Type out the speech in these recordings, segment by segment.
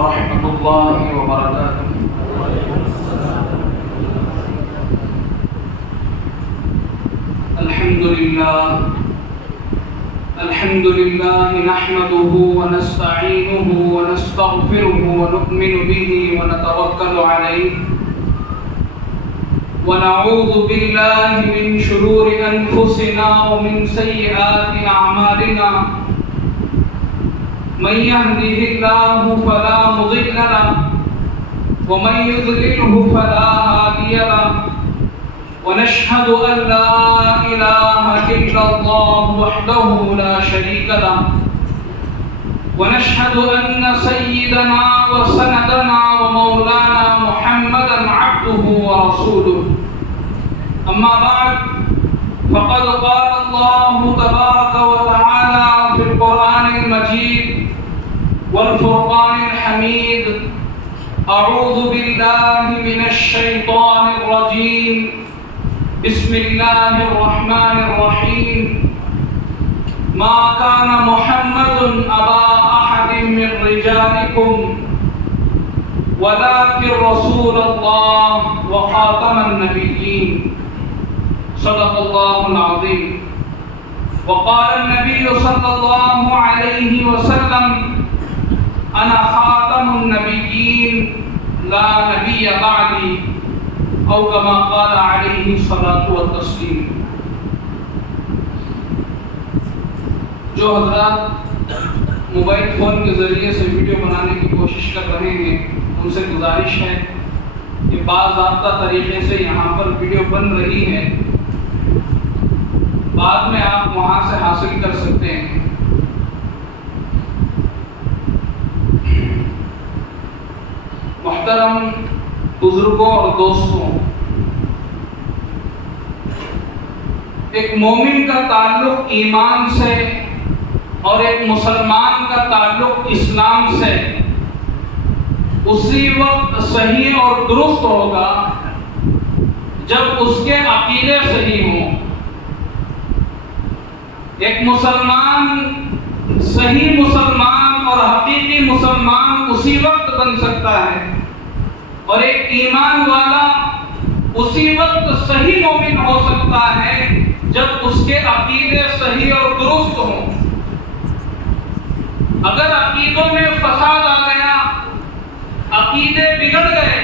ورحمة الله وبركاته. الحمد لله نحمده ونستعينه ونستغفره ونؤمن به ونتوكل عليه ونعوذ بالله من شرور أنفسنا ومن سيئات أعمالنا. من يهده الله فلا مضل له ومن يضلله فلا هادي له. ونشهد أن لا إله إلا الله وحده لا شريك له. ونشهد أن سيدنا وسندنا ومولانا محمدا عبده ورسوله. أما بعد فقد قال الله تبارك وتعالى في القرآن المجيد والفرقان الحميد: أعوذ بالله من الشيطان الرجيم. بسم الله الرحمن الرحيم. ما كان محمد أبا أحد من رجالكم ولكن رسول الله وخاتم النبيين. صدق الله العظيم. وقال النبي صلى الله عليه وسلم: أنا خاتم النبيين لا نبي بعدي، او كما قال علیہ الصلاۃ والتسلیم. جو حضرات موبائل فون کے ذریعے سے ویڈیو بنانے کی کوشش کر رہے ہیں ان سے گزارش ہے کہ باضابطہ طریقے سے یہاں پر ویڈیو بن رہی ہے، بعد میں آپ وہاں سے حاصل کر سکتے ہیں. محترم بزرگوں اور دوستوں، ایک مومن کا تعلق ایمان سے اور ایک مسلمان کا تعلق اسلام سے اسی وقت صحیح اور درست ہوگا جب اس کے عقیدے صحیح ہوں. ایک مسلمان صحیح مسلمان اور حقیقی مسلمان اسی وقت بن سکتا ہے، اور ایک ایمان والا اسی وقت صحیح مومن ہو سکتا ہے جب اس کے عقیدے صحیح اور درست ہوں. اگر عقیدوں میں فساد آ گیا، عقیدے بگڑ گئے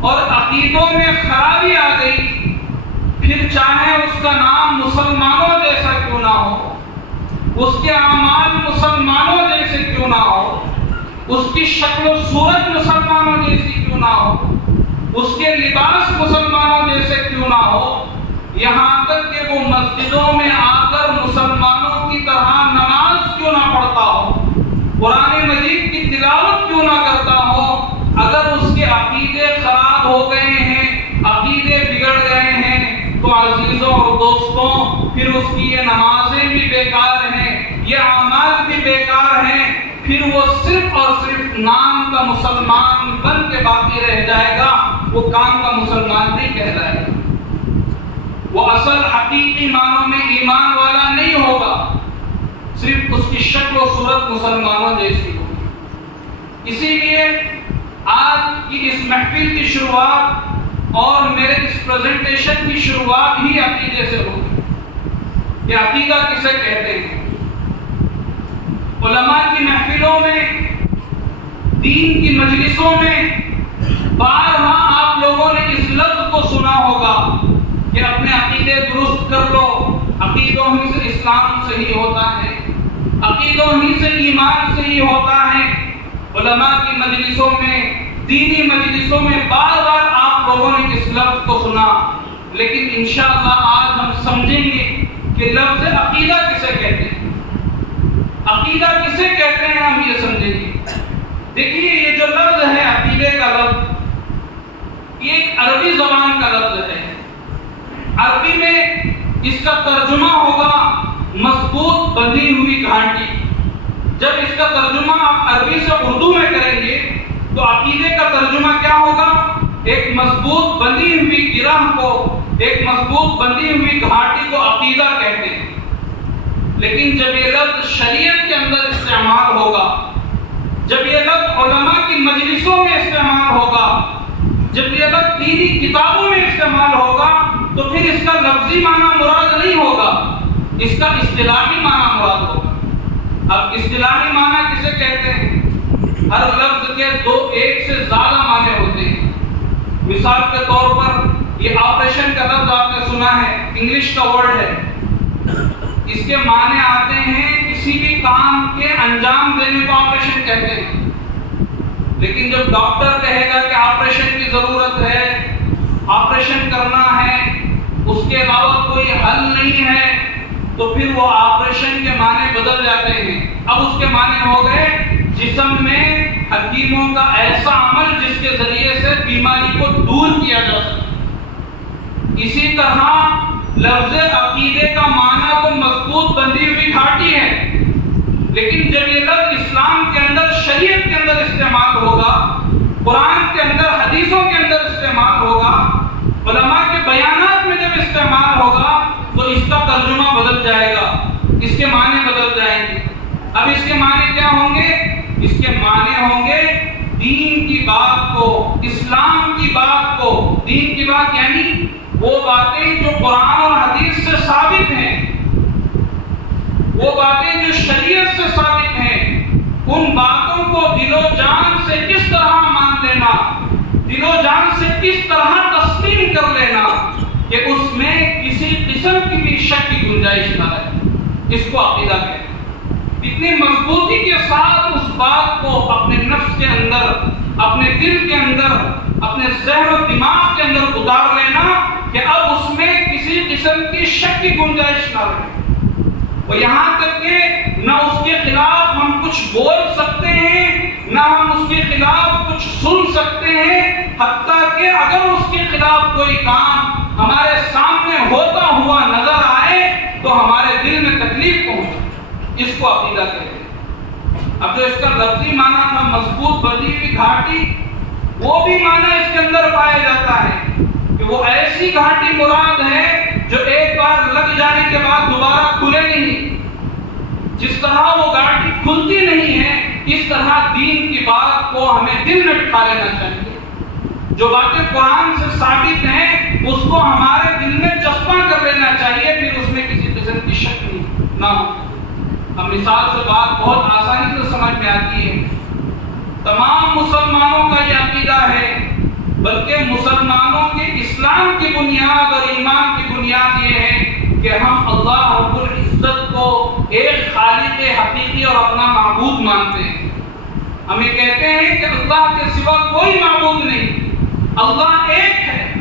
اور عقیدوں میں خرابی آ گئی، پھر چاہے اس کا نام مسلمانوں جیسا کیوں نہ ہو، اس کے اعمال مسلمانوں جیسے کیوں نہ ہو، اس کی شکل و صورت مسلمانوں جیسی کیوں نہ ہو، اس کے لباس مسلمانوں جیسے کیوں نہ ہو، یہاں تک کہ وہ مسجدوں میں آ کر مسلمانوں کی طرح نماز کیوں نہ پڑھتا ہو، قرآن مجید کی تلاوت کیوں نہ کرتا ہو، اگر اس کے عقیدے خراب ہو گئے ہیں، عقیدے بگڑ گئے ہیں، تو عزیزوں اور دوستوں پھر اس کی یہ نمازیں بھی بیکار ہیں، یہ اعمال بھی بیکار ہیں، پھر وہ صرف اور صرف نام کا مسلمان بن کے باقی رہ جائے گا، وہ کام کا مسلمان نہیں کہلائے گا. وہ اصل حقیقی معنوں میں ایمان والا نہیں ہوگا، صرف اس کی شکل و صورت مسلمانوں جیسی ہوگی. اسی لیے آج کی اس محفل کی شروعات اور میرے اس پریزنٹیشن کی شروعات ہی عقیدے سے ہوگی. یہ عقیدہ کسے کہتے ہیں؟ علماء کی محفلوں میں، دین کی مجلسوں میں بارہا آپ لوگوں نے اس لفظ کو سنا ہوگا کہ اپنے عقیدے درست کر لو، عقیدوں ہی سے اسلام صحیح ہوتا ہے، عقیدوں ہی سے ایمان صحیح ہوتا ہے. علماء کی مجلسوں میں، دینی مجلسوں میں بار بار آپ لوگوں نے اس لفظ کو سنا، لیکن انشاءاللہ آج ہم سمجھیں گے کہ لفظ عقیدہ کسے کہتے ہیں. عقیدہ کسے کہتے ہیں ہم یہ سمجھیں گے. دیکھیے یہ جو لفظ ہے عقیدے کا لفظ، یہ ایک عربی زبان کا لفظ ہے. عربی میں اس کا ترجمہ ہوگا مضبوط بندھی ہوئی گھانٹی. جب اس کا ترجمہ آپ عربی سے اردو میں کریں گے تو عقیدے کا ترجمہ کیا ہوگا؟ ایک مضبوط بندھی ہوئی گرہ کو، ایک مضبوط بندھی ہوئی گھاٹی کو عقیدہ کہتے ہیں. لیکن جب یہ لفظ شریعت کے اندر استعمال ہوگا جب یہ لفظ علماء کی مجلسوں میں استعمال ہوگا، جب یہ لفظ دینی کتابوں میں استعمال ہوگا، تو پھر اس کا لفظی معنی مراد نہیں ہوگا، اس کا اصطلاحی معنی مراد ہوگا۔ اب اصطلاحی معنی کسے کہتے ہیں؟ ہر لفظ کے دو ایک سے زیادہ معنی ہوتے ہیں۔ مثال کے طور پر یہ آپریشن کا لفظ آپ نے سنا ہے، انگلش کا ورڈ ہے، اس کے معنی آتے ہیں کسی بھی کام کے انجام دینے کو آپریشن کہتے ہیں۔ لیکن جب ڈاکٹر کہے گا کہ آپریشن کی ضرورت ہے، آپریشن کرنا ہے، اس کے علاوہ کوئی حل نہیں ہے، تو پھر وہ آپریشن کے معنی بدل جاتے ہیں۔ اب اس کے معنی ہو گئے جسم میں حکیموں کا ایسا عمل جس کے ذریعے سے بیماری کو دور کیا جا سکے۔ اسی طرح لفظ عقیدے کا معنی تو مضبوط بندھی ہوئی گھاٹی ہے، لیکن جب یہ لفظ اسلام کے اندر، شریعت کے اندر استعمال ہوگا، قرآن کے اندر، حدیثوں کے اندر استعمال ہوگا، علماء کے بیانات میں جب استعمال ہوگا، تو اس کا ترجمہ بدل جائے گا، اس کے معنی بدل جائیں گے۔ اب اس کے معنی کیا ہوں گے؟ اس کے معنی ہوں گے دین کی بات کو، اسلام کی بات کو۔ دین کی بات یعنی وہ باتیں جو قرآن اور حدیث سے ثابت ہیں، وہ باتیں جو شریعت سے ثابت ہیں، ان باتوں کو دل و جان سے کس طرح مان لینا، دل و جان سے کس طرح تسلیم کر لینا کہ اس میں کسی قسم کی بھی شک کی گنجائش نہ رہے، اس کو عقیدہ کہتے ہیں۔ اتنی مضبوطی کے ساتھ اس بات کو اپنے نفس کے اندر، اپنے دل کے اندر، اپنے ذہن و دماغ کے اندر اتار لینا کہ اب اس میں کسی قسم کی شک کی گنجائش نہ رہے، اور یہاں تک کہ نہ اس کے خلاف ہم کچھ بول سکتے ہیں، نہ ہم اس کے خلاف کچھ سن سکتے ہیں، حتیٰ کہ اگر اس کے خلاف کوئی کام ہمارے سامنے ہوتا ہوا نظر آئے تو ہمارے دل میں تکلیف پہنچے، اس کو عقیدہ کہتے ہیں۔ اب جو اس کا لفظی معنی تھا مضبوط بندھی ہوئی گھاٹی، وہ بھی معنی اس کے اندر پایا جاتا ہے کہ وہ ایسی گھاٹی مراد ہے جو ایک بار لگ جانے کے بعد دوبارہ کھلے نہیں۔ جس طرح وہ گھاٹی کھلتی نہیں ہے، اس طرح دین کی بات کو ہمیں دل میں بٹھا لینا چاہیے۔ جو باتیں قرآن سے ثابت ہیں اس کو ہمارے دل میں چسپاں کر لینا چاہیے، پھر اس میں کسی قسم کی شک نہ ہو۔ اب مثال سے بات بہت آسانی سے سمجھ میں آتی ہے۔ تمام مسلمانوں کا یہ عقیدہ ہے، بلکہ مسلمانوں کے اسلام کی بنیاد اور ایمان کی بنیاد یہ ہے کہ ہم اللہ رب العزت کو ایک خالق حقیقی اور اپنا معبود مانتے ہیں۔ ہم یہ کہتے ہیں کہ اللہ کے سوا کوئی معبود نہیں، اللہ ایک ہے،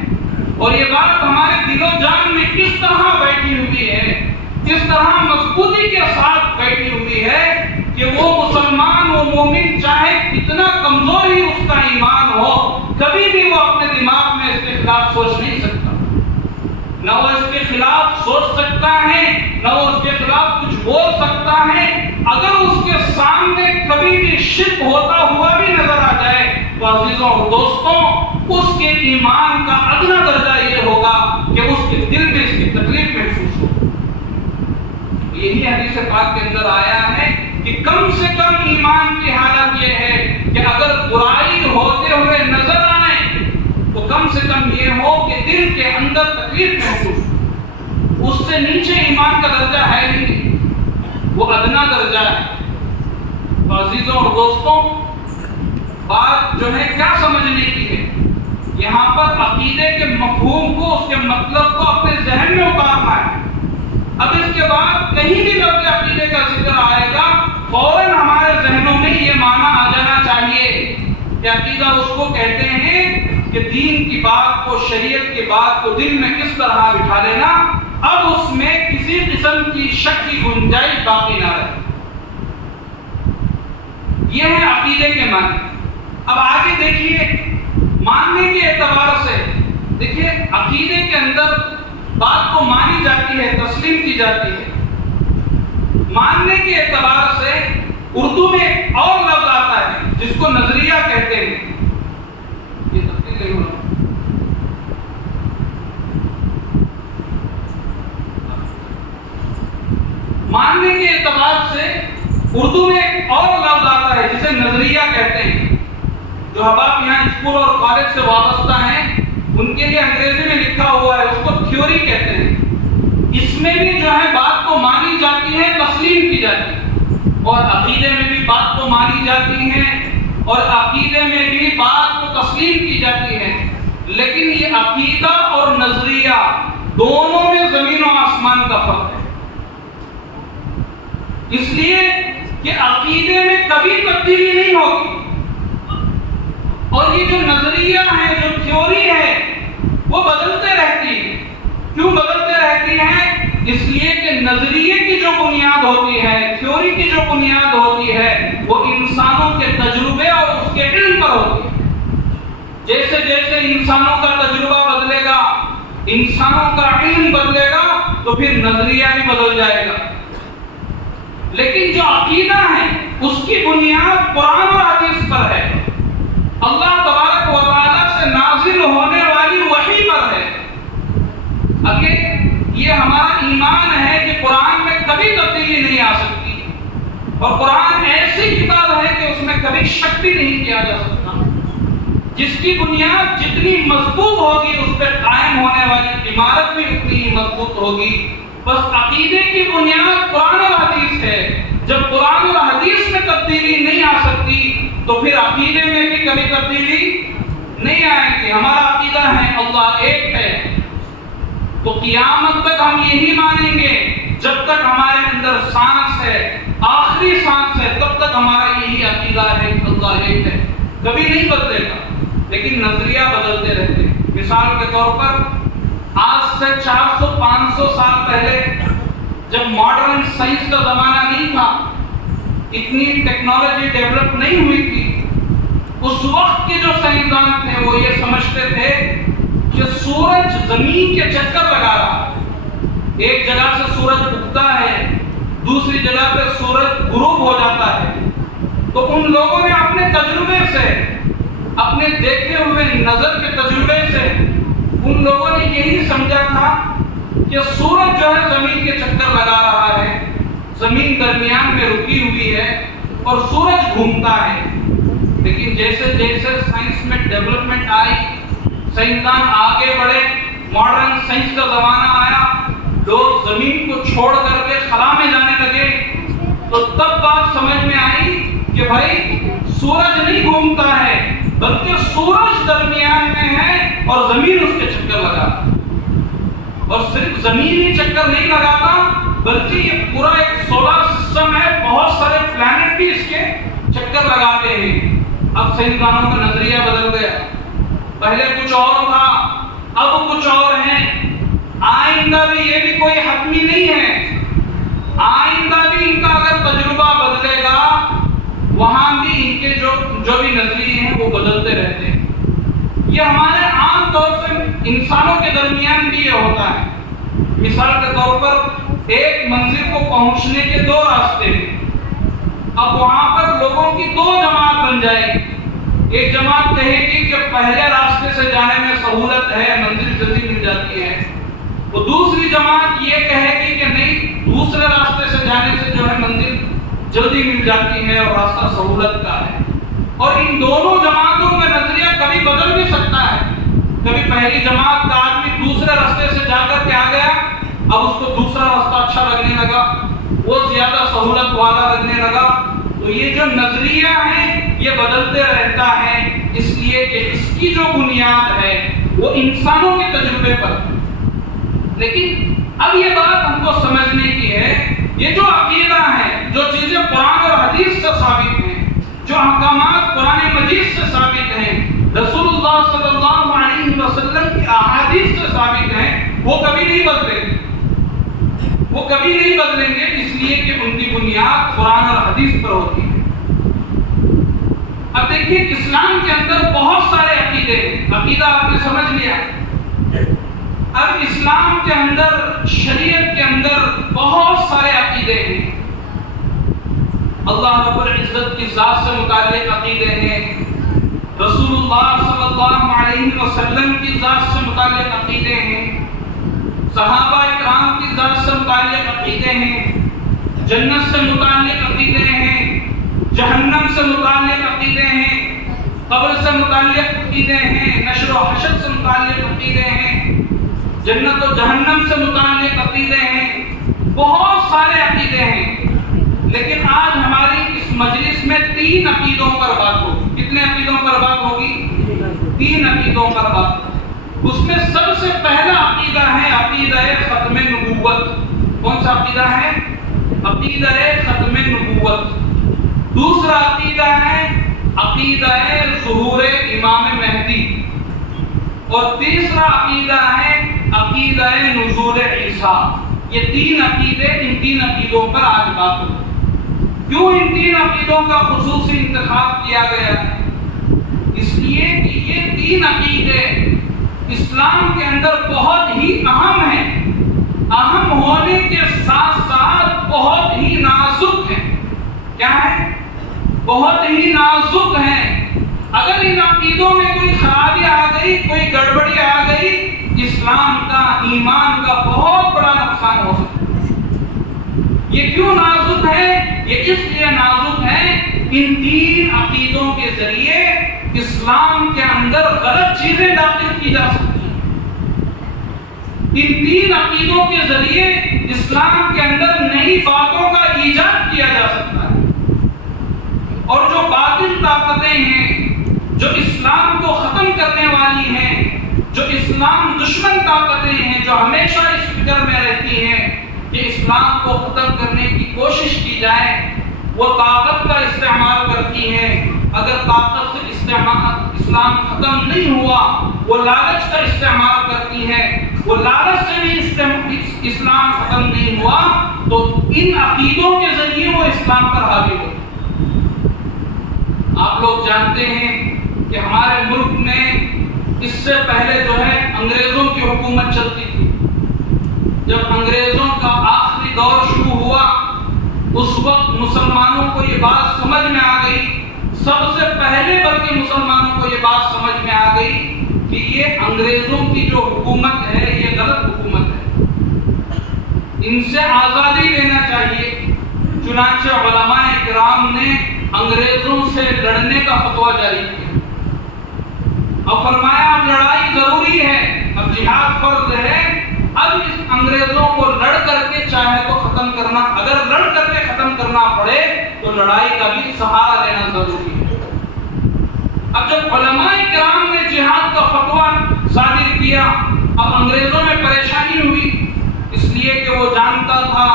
اور یہ بات ہمارے دل و جان میں کس طرح بیٹھی ہوئی ہے، کس طرح مضبوطی کے ساتھ بیٹھی ہوئی ہے کہ وہ مسلمان، وہ مومن، چاہے کتنا کمزور ہی اس کا ایمان ہو، کبھی بھی وہ اپنے دماغ میں اس کے خلاف سوچ نہیں سکتا، نہ وہ اس کے خلاف سوچ سکتا ہے، نہ وہ اس کے خلاف کچھ بول سکتا ہے۔ اگر اس کے سامنے کبھی بھی شرک ہوتا ہوا بھی نظر آ جائے تو عزیزوں اور دوستوں، اس کے ایمان کا ادنا درجہ یہ ہوگا کہ اس کے دل میں اس کی تکلیف محسوس ہو۔ یہی حدیث پاک کے اندر آیا ہے کہ کم سے کم ایمان کی حالت یہ ہے کہ اگر برائی ہوتے ہوئے نظر آئے تو کم سے کم یہ ہو کہ دل کے اندر تکلیف محسوس ہو۔ اس سے نیچے ایمان کا درجہ ہے ہی نہیں، وہ ادنا درجہ ہے۔ تو عزیزوں اور دوستوں، بات جو ہے کیا سمجھنے کی ہے، یہاں پر عقیدے کے مفہوم کو، اس کے مطلب کو اپنے ذہن میں اتارنا ہے۔ اب اس کے بعد کہیں بھی لفظ عقیدے کا ذکر آئے گا، فوراً ہمارے ذہنوں میں یہ معنی آ جانا چاہیے کہ عقیدہ اس کو کہتے ہیں کہ دین کی بات کو، شریعت کی بات کو دل میں کس طرح بٹھا لینا، اب اس میں کسی قسم کی شک کی گنجائش باقی نہ رہے۔ یہ ہے عقیدے کے معنی۔ اب آگے دیکھیے ماننے کے اعتبار سے، دیکھیے عقیدے کے اندر بات کو مانی جاتی ہے، تسلیم کی جاتی ہے۔ ماننے کے اعتبار سے اردو میں ایک اور لفظ آتا ہے جس کو نظریہ کہتے ہیں۔ یہ تفصیل نہیں ہونا۔ ماننے کے اعتبار سے اردو میں ایک اور لفظ آتا ہے جسے نظریہ کہتے ہیں. جو احباب یہاں اسکول اور کالج سے وابستہ ہیں ان کے لیے انگریزی میں لکھا ہوا ہے، اس کو تھیوری کہتے ہیں. اس میں بھی جو ہے بات کو مانی جاتی ہے، تسلیم کی جاتی ہے، اور عقیدے میں بھی بات کو مانی جاتی ہے اور عقیدے میں بھی بات کو تسلیم کی جاتی ہے. لیکن یہ عقیدہ اور نظریہ دونوں میں زمین و آسمان کا فرق ہے. اس لیے کہ عقیدے میں کبھی تبدیلی نہیں ہوگی، اور یہ جو نظریہ ہے، جو تھیوری ہے، وہ بدلتے رہتی ہے. کیوں بدلتے رہتی ہے؟ اس لیے کہ نظریے کی جو بنیاد ہوتی ہے، تھیوری کی جو بنیاد ہوتی ہے، وہ انسانوں کے تجربے اور اس کے علم پر ہوتی ہے. جیسے جیسے انسانوں کا تجربہ بدلے گا، انسانوں کا علم بدلے گا، تو پھر نظریہ بھی بدل جائے گا. لیکن جو عقیدہ ہے اس کی بنیاد قرآن اور حدیث پر ہے، اللہ تبارک و تعالیٰ سے نازل ہونے والی وحی پر ہے. اگر یہ ہمارا ایمان ہے کہ قرآن میں کبھی تبدیلی نہیں آ سکتی، اور قرآن ایسی کتاب ہے کہ اس میں کبھی شک بھی نہیں کیا جا سکتا. جس کی بنیاد جتنی مضبوط ہوگی اس پہ قائم ہونے والی عمارت بھی اتنی ہی مضبوط ہوگی. بس عقیدے کی بنیاد قرآن اور حدیث ہے. جب قرآن اور حدیث میں تبدیلی نہیں آ سکتی تو پھر عقیدے میں بھی کبھی تبدیلی نہیں آئے گی. ہمارا عقیدہ ہے اللہ ایک ہے، تو قیامت تک ہم یہی مانیں گے. جب تک ہمارے اندر سانس ہے، آخری سانس ہے، تب تک ہمارا یہی عقیدہ ہے کہ اللہ ایک ہے، کبھی نہیں بدلے گا. لیکن نظریہ بدلتے رہتے ہیں. مثال کے طور پر آج سے 400-500 سال پہلے جب ماڈرن سائنس کا زمانہ نہیں تھا، اتنی ٹیکنالوجی ڈیولپ نہیں ہوئی تھی، اس وقت کے جو سائنسدان تھے وہ یہ سمجھتے تھے کہ سورج زمین کے چکر لگا رہا ہے. ایک جگہ سے سورج اگتا ہے، دوسری جگہ پہ سورج غروب ہو جاتا ہے. تو ان لوگوں نے اپنے تجربے سے، اپنے دیکھے ہوئے نظر کے تجربے سے ان لوگوں نے یہی سمجھا تھا کہ سورج جو ہے زمین کے چکر لگا رہا ہے، زمین درمیان میں رکی ہوئی ہے اور سورج گھومتا ہے. لیکن جیسے جیسے سائنس میں ڈیولپمنٹ آئی، سائنسدان آگے بڑھے، ماڈرن سائنس کا زمانہ آیا، لوگ زمین کو چھوڑ کر کے خلا میں جانے لگے، تو تب بات سمجھ میں آئی کہ بھائی سورج نہیں گھومتا ہے بلکہ سورج درمیان میں ہے اور زمین اس کے چکر لگاتا. اور صرف زمین ہی چکر نہیں لگاتا بلکہ یہ پورا ایک سولر سسٹم ہے، بہت سارے پلانٹ بھی اس کے چکر لگاتے ہیں. اب سائنسدانوں کا نظریہ بدل گیا. پہلے کچھ اور تھا، اب کچھ اور ہے. آئندہ بھی یہ بھی کوئی حتمی نہیں ہے. آئندہ بھی ان کا اگر تجربہ بدلے گا، وہاں بھی ان کے جو بھی نظریے ہیں وہ بدلتے رہتے ہیں. یہ ہمارے عام طور سے انسانوں کے درمیان بھی یہ ہوتا ہے. مثال کے طور پر ایک منزل کو پہنچنے کے 2 راستے ہیں. اب وہاں پر لوگوں کی 2 جماعت بن جائے گی. ایک جماعت کہے گی کہ پہلے راستے سے جانے میں سہولت ہے، منزل جلدی مل جاتی ہے. وہ دوسری جماعت یہ کہے گی کہ نہیں، دوسرے راستے سے جانے سے جو ہے منزل جلدی مل جاتی ہے اور راستہ سہولت کا ہے. اور ان دونوں جماعتوں کا نظریہ کبھی بدل بھی سکتا ہے. کبھی پہلی جماعت کا آدمی دوسرے راستے سے جا کر کے آ گیا، اب اس کو دوسرا راستہ اچھا لگنے لگا، وہ زیادہ سہولت والا لگنے لگا. تو یہ جو نظریہ ہے یہ بدلتے رہتا ہے، اس لیے کہ اس کی جو بنیاد ہے وہ انسانوں کے تجربے پر. لیکن اب یہ بات ہم کو سمجھنے کی ہے، یہ جو عقیدہ ہے، جو چیزیں قرآن اور حدیث سے ثابت ہیں، جو احکامات قرآن مجید سے ثابت ہیں، رسول اللہ صلی اللہ علیہ وسلم کی احادیث سے ثابت ہیں، وہ کبھی نہیں بدلیں گے. وہ کبھی نہیں بدلیں گے، اس لیے کہ ان کی بنیاد قرآن اور حدیث پر ہوتی ہے. اب دیکھیے اسلام کے اندر بہت سارے عقیدے ہیں. عقیدہ آپ نے سمجھ لیا. اب اسلام کے اندر، شریعت کے اندر بہت سارے عقیدے ہیں. اللہ رب العزت کی ذات سے متعلق عقیدے ہیں، رسول اللہ صلی اللہ علیہ وسلم کی ذات سے متعلق عقیدے ہیں، صحابہ کرام کی ذات سے متعلق عقیدے ہیں، جنت سے متعلق عقیدے ہیں، جہنم سے متعلق عقیدے ہیں، قبر سے متعلق عقیدے ہیں، نشر و حشر سے متعلق عقیدے ہیں، جنت و جہنم سے متعلق عقیدے ہیں، بہت سارے عقیدے ہیں۔ لیکن آج ہماری اس مجلس میں 3 عقیدوں پر بات ہوگی۔ کتنے عقیدوں پر بات ہوگی؟ 3 عقیدوں پر بات ہوگی۔ اس میں سب سے پہلا عقیدہ ہے عقیدہ ختم نبوت۔ کون سا عقیدہ ہے؟ عقیدہ ختم نبوت۔ دوسرا عقیدہ ہے عقیدہ ظہور امام مہدی، اور تیسرا عقیدہ ہے عقیدہ نزول عیسیٰ۔ یہ 3 عقیدے، ان 3 عقیدوں پر آج بات ہوگی۔ کیوں ان 3 عقیدوں کا خصوصی انتخاب کیا گیا ہے؟ اس لیے کہ یہ 3 عقیدے اسلام کے اندر بہت ہی اہم ہیں، اہم ہونے کے ساتھ ساتھ بہت ہی نازک ہیں۔ کیا ہے؟ بہت ہی نازک ہیں۔ اگر ان عقیدوں میں کوئی خرابی آ گئی، کوئی گڑبڑی آ گئی، اسلام کا، ایمان کا بہت بڑا نقصان ہو سکتا ہے۔ یہ کیوں نازک ہے؟ یہ اس لیے نازک ہے، ان 3 عقیدوں کے ذریعے اسلام کے اندر غلط چیزیں داخل کی جا سکتی ہیں۔ ان 3 عقیدوں کے ذریعے اسلام کے اندر نئی باتوں کا ایجاد کیا جا سکتا ہے، اور جو باطل طاقتیں ہیں، جو اسلام کو ختم کرنے والی ہیں، جو اسلام دشمن طاقتیں ہیں، جو ہمیشہ اس فکر میں رہتی ہیں کہ اسلام کو ختم کرنے کی کوشش کی جائے، وہ طاقت کا استعمال کرتی ہیں۔ اگر طاقت سے اسلام ختم نہیں ہوا، وہ لالچ کا استعمال کرتی ہیں۔ وہ لالچ سے بھی اسلام ختم نہیں ہوا تو ان عقیدوں کے ذریعے وہ اسلام پر حاوی ہوتے۔ آپ لوگ جانتے ہیں کہ ہمارے ملک میں اس سے پہلے جو ہے انگریزوں کی حکومت چلتی تھی۔ جب انگریزوں کا آخری دور شروع ہوا، اس وقت مسلمانوں کو یہ بات سمجھ میں آ گئی، سب سے پہلے بلکہ مسلمانوں کو یہ بات سمجھ میں آ گئی کہ یہ انگریزوں کی جو حکومت ہے یہ غلط حکومت ہے، ان سے آزادی لینا چاہیے۔ چنانچہ علماء کرام نے انگریزوں سے لڑنے کا فتویٰ جاری کیا اور فرمایا اب لڑائی ضروری ہے، اب جہاد فرض ہے، اب اس انگریزوں کو لڑ کر کے چاہے تو ختم کرنا، اگر لڑ کر کے ختم کرنا پڑے تو لڑائی کا بھی سہارا لینا ضروری ہے۔ اب جب علماء کرام نے جہاد کا فتویٰ صادر کیا، اب انگریزوں میں پریشانی ہوئی، اس لیے کہ وہ جانتا تھا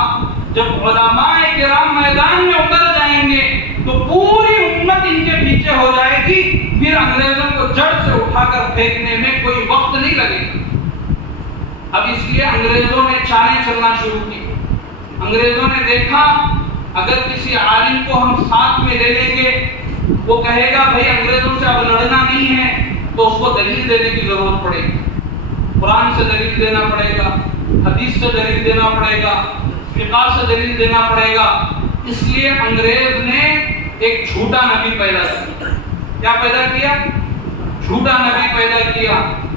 جب علماء کرام میدان میں اتر جائیں گے تو پوری امت ان کے پیچھے ہو جائے گی، پھر انگریزوں کو جڑ سے اٹھا کر پھینکنے میں کوئی وقت نہیں لگے گا۔ اب اس لیے انگریزوں نے چالیں چلنا شروع کی۔ انگریزوں نے دیکھا اگر کسی عالم کو ہم ساتھ میں لے لیں گے، وہ کہے گا بھائی انگریزوں سے اب لڑنا نہیں ہے، تو اس کو دلیل دینے کی ضرورت پڑے گی، قرآن سے دلیل دینا پڑے گا، حدیث سے دلیل دینا پڑے گا، فقہ سے دلیل دینا پڑے گا۔ اس لیے انگریز نے ایک جھوٹا نبی پیدا کیا۔ کیا پیدا کیا؟ جھوٹا نبی پیدا کیا۔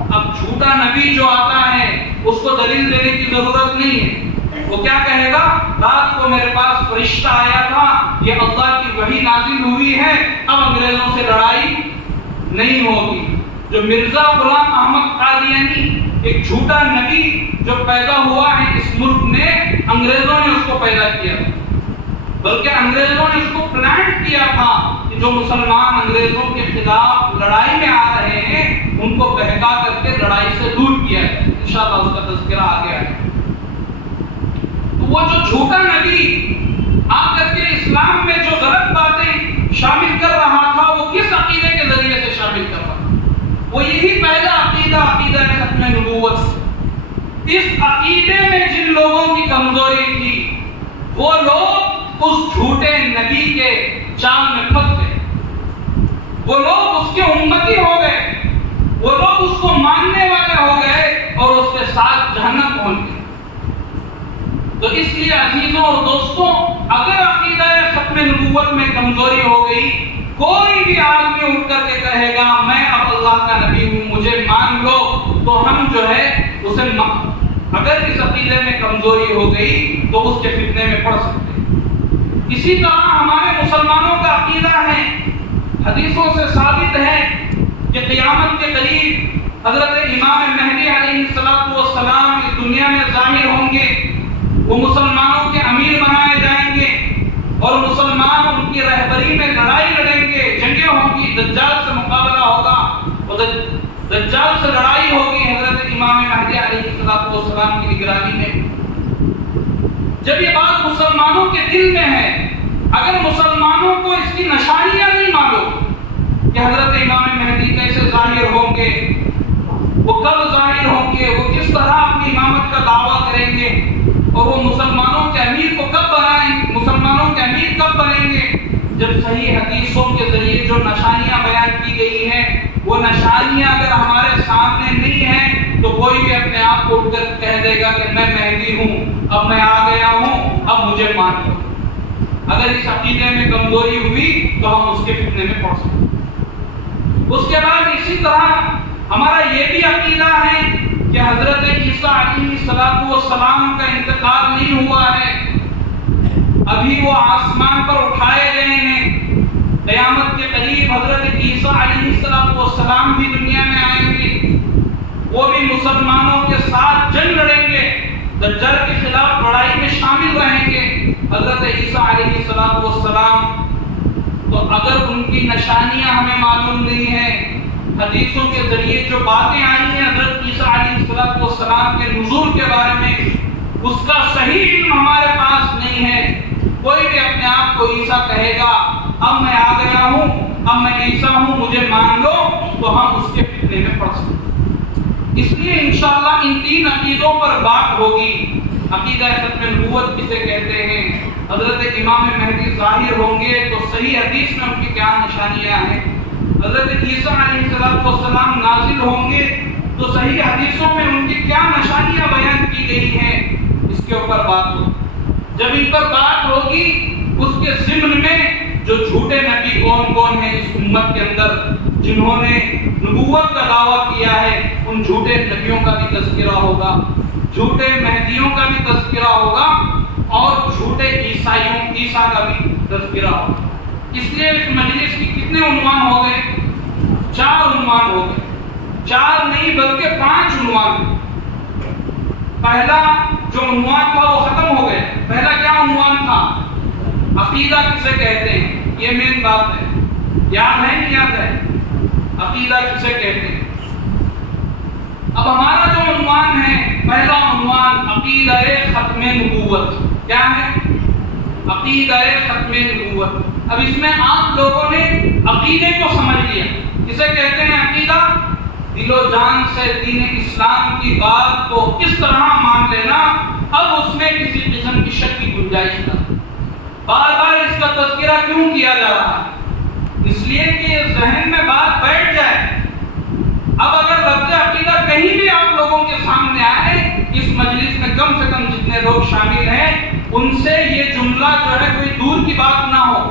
اب جھوٹا نبی جو آتا ہے اس کو دلیل دینے کی ضرورت نہیں ہے، وہ کیا کہے گا؟ رات کو میرے پاس فرشتہ آیا تھا، یہ اللہ کی وحی نازل ہوئی ہے، اب انگریزوں سے لڑائی نہیں ہوگی۔ جو مرزا غلام احمد قادیانی، ایک جھوٹا نبی جو پیدا ہوا ہے اس ملک میں، انگریزوں نے اس کو پیدا کیا، بلکہ انگریزوں نے اس کو پلانٹ کیا تھا کہ جو مسلمان انگریزوں کے خلاف لڑائی میں آ رہے ہیں ان کو بہکا کر کے لڑائی سے دور کیا ہے۔ انشاءاللہ اس کا تذکرہ آگے آئے۔ تو وہ جو جھوٹا نبی آ کر کے اسلام میں جو غلط باتیں شامل کر رہا تھا، وہ کس عقیدے کے ذریعے سے شامل کر رہا تھا؟ وہ یہی پہلا عقیدہ، عقیدہ ختم نبوت۔ اس عقیدے میں جن لوگوں کی کمزوری تھی، وہ لوگ اس جھوٹے نبی کے جال میں پھنس گئے، وہ لوگ اس کے امتی ہو گئے، وہ لوگ اس کو ماننے والے ہو گئے اور اس کے ساتھ جہنم پہنچ گئے۔ تو اس لیے عزیزوں اور دوستوں، اگر عقیدہ ختم نبوت میں کمزوری ہو گئی، کوئی بھی آدمی اٹھ کر کے کہے گا میں اب اللہ کا نبی ہوں، مجھے مان لو، تو ہم جو ہے اسے اگر اس عقیدے میں کمزوری ہو گئی تو اس کے فتنے میں پڑ سکتے ہیں۔ اسی طرح ہمارے مسلمانوں کا عقیدہ ہے، حدیثوں سے ثابت ہے کہ قیامت کے قریب حضرت امام مہدی علیہ السلام اس دنیا میں ظاہر ہوں گے، وہ مسلمانوں کے امیر بنائے جائیں گے اور مسلمان ان کی رہبری میں لڑائی لڑیں گے، جنگیں ہوں گی، دجال سے مقابلہ ہوگا اور دجال سے لڑائی ہوگی حضرت امام مہدی علیہ السلام کی نگرانی میں۔ جب یہ بات مسلمانوں کے دل میں ہے، اگر مسلمانوں کو اس کی نشانیاں نہیں معلوم کہ حضرت امام مہدی کیسے ظاہر ہوں گے، وہ کب ظاہر ہوں گے، وہ کس طرح اپنی امامت کا دعویٰ کریں گے اور وہ مسلمانوں کے امیر کو کب بنائیں، مسلمانوں کے امیر کب بنیں گے، جب صحیح حدیثوں کے ذریعے جو نشانیاں بیان کی گئی ہیں وہ نشانیاں اگر ہمارے سامنے نہیں ہیں تو کوئی بھی اپنے آپ کو اٹھ کر کہہ دے گا کہ میں مہدی ہوں، اب میں آ گیا ہوں، اب مجھے مان لو۔ اگر اس عقیدے میں کمزوری ہوئی تو ہم اس کے فتنے میں پڑ سکتے ہیں۔ اس کے بعد اسی طرح ہمارا یہ بھی عقیدہ ہے کہ حضرت عیسیٰ علیہ السلام کا انتقال نہیں ہوا ہے، ابھی وہ آسمان پر اٹھائے گئے ہیں، قیامت کے قریب حضرت عیسیٰ علیہ السلام بھی دنیا میں آئیں گے، وہ بھی مسلمانوں کے ساتھ جنگ لڑیں گے، دجال کے خلاف لڑائی میں شامل رہیں گے حضرت عیسیٰ علیہ السلام۔ تو اگر ان کی نشانیاں ہمیں معلوم نہیں ہیں، حدیثوں کے ذریعے جو باتیں آئی ہیں حضرت عیسیٰ علیہ السلام کے نزول کے بارے میں، اس کا صحیح علم ہمارے پاس نہیں ہے، کوئی بھی اپنے آپ کو عیسیٰ کہے گا اب میں آ گیا ہوں، اب میں عیسیٰ ہوں، مجھے مان لو، تو ہم اس کے فتنے میں پڑ سکتے ہیں۔ اس لیے انشاءاللہ ان تین عقیدوں پر بات ہوگی۔ عقیدہ ختم نبوت کسے کہتے ہیں، حضرت امام مہدی ظاہر ہوں گے تو صحیح حدیث میں ان کی کیا نشانیاں ہیں، حضرت عیسیٰ علیہ السلام نازل ہوں گے تو صحیح حدیثوں میں ان کی کیا نشانیاں بیان کی گئی ہیں، اس کے اوپر بات ہوگی۔ جب ان پر بات ہوگی اس کے ضمن میں جو جھوٹے نبی کون کون ہیں اس امت کے اندر جنہوں نے نبوت کا دعویٰ کیا ہے، ان جھوٹے نبیوں کا بھی تذکرہ ہوگا، جھوٹے مہدیوں کا بھی تذکرہ ہوگا اور جھوٹے عیسیٰ کا بھی تذکرہ ہوگا۔ اس لیے اس مجلس کی کتنے عنوان ہو گئے؟ 4 عنوان ہو گئے، 4 نہیں بلکہ 5 عنوان۔ پہلا جو عنوان تھا وہ ختم ہو گیا۔ پہلا کیا عنوان تھا؟ عقیدہ کسے کہتے ہیں، یہ مین بات ہے، یاد ہے نہیں یاد ہے؟ عقیدہ کسے کہتے ہیں۔ اب ہمارا جو عنوان ہے، پہلا عنوان عقیدہ ختم نبوت۔ کیا ہے؟ عقیدہ ختم نبوت۔ اب اس میں آپ لوگوں نے عقیدے کو سمجھ لیا، کسے کہتے ہیں عقیدہ؟ دل و جان سے دین اسلام کی بات کو کس طرح مان لینا، اب اس میں کسی قسم کی شک کی گنجائش نہ۔ بار بار اس کا تذکرہ کیوں کیا جا رہا ہے؟ اس لیے کہ ذہن میں بات بیٹھ جائے۔ اب اگر لفظ عقیدہ کہیں بھی آپ لوگوں کے سامنے آئے، اس مجلس میں کم سے کم جتنے لوگ شامل ہیں ان سے یہ جملہ جو ہے کوئی دور کی بات نہ ہو،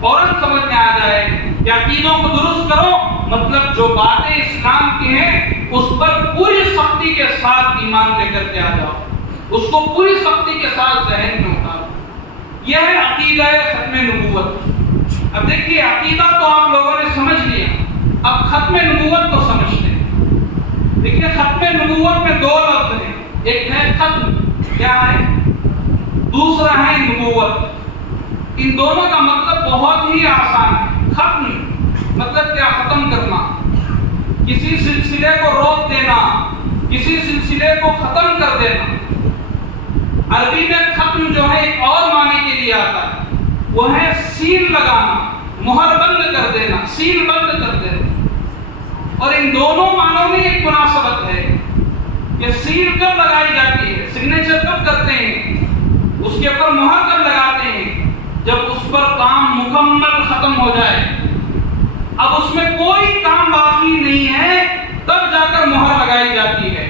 فوراً سمجھ میں آ جائے کہ عقیدوں کو درست کرو، مطلب جو باتیں اسلام کی ہیں اس پر پوری سختی کے ساتھ ایمان لے کر کے آ جاؤ، اس کو پوری سختی کے ساتھ ذہن میں اتارو۔ یہ ہے عقیدہ ختم نبوت۔ اب دیکھیے عقیدہ تو آپ لوگوں نے سمجھ لیا، اب ختم نبوت کو سمجھتے ہیں۔ دیکھیے ختم نبوت میں 2 لفظ ہیں، ایک ہے ختم، کیا ہے؟ دوسرا ہے نبوت۔ ان دونوں کا مطلب بہت ہی آسان ہے۔ ختم مطلب کیا؟ ختم کرنا، کسی سلسلے کو روک دینا، کسی سلسلے کو ختم کر دینا۔ عربی میں ختم جو ہے ایک اور معنی کے لیے آتا ہے، وہ ہے سیل لگانا، مہر بند کر دینا، سیل بند کر دینا۔ اور ان دونوں معنوں میں ایک مناسبت ہے کہ سیل کب لگائی جاتی ہے، سگنیچر کب کرتے ہیں، اس کے اوپر مہر کب لگاتے ہیں؟ جب اس پر کام مکمل ختم ہو جائے، اب اس میں کوئی کام باقی نہیں ہے، تب جا کر مہر لگائی جاتی ہے۔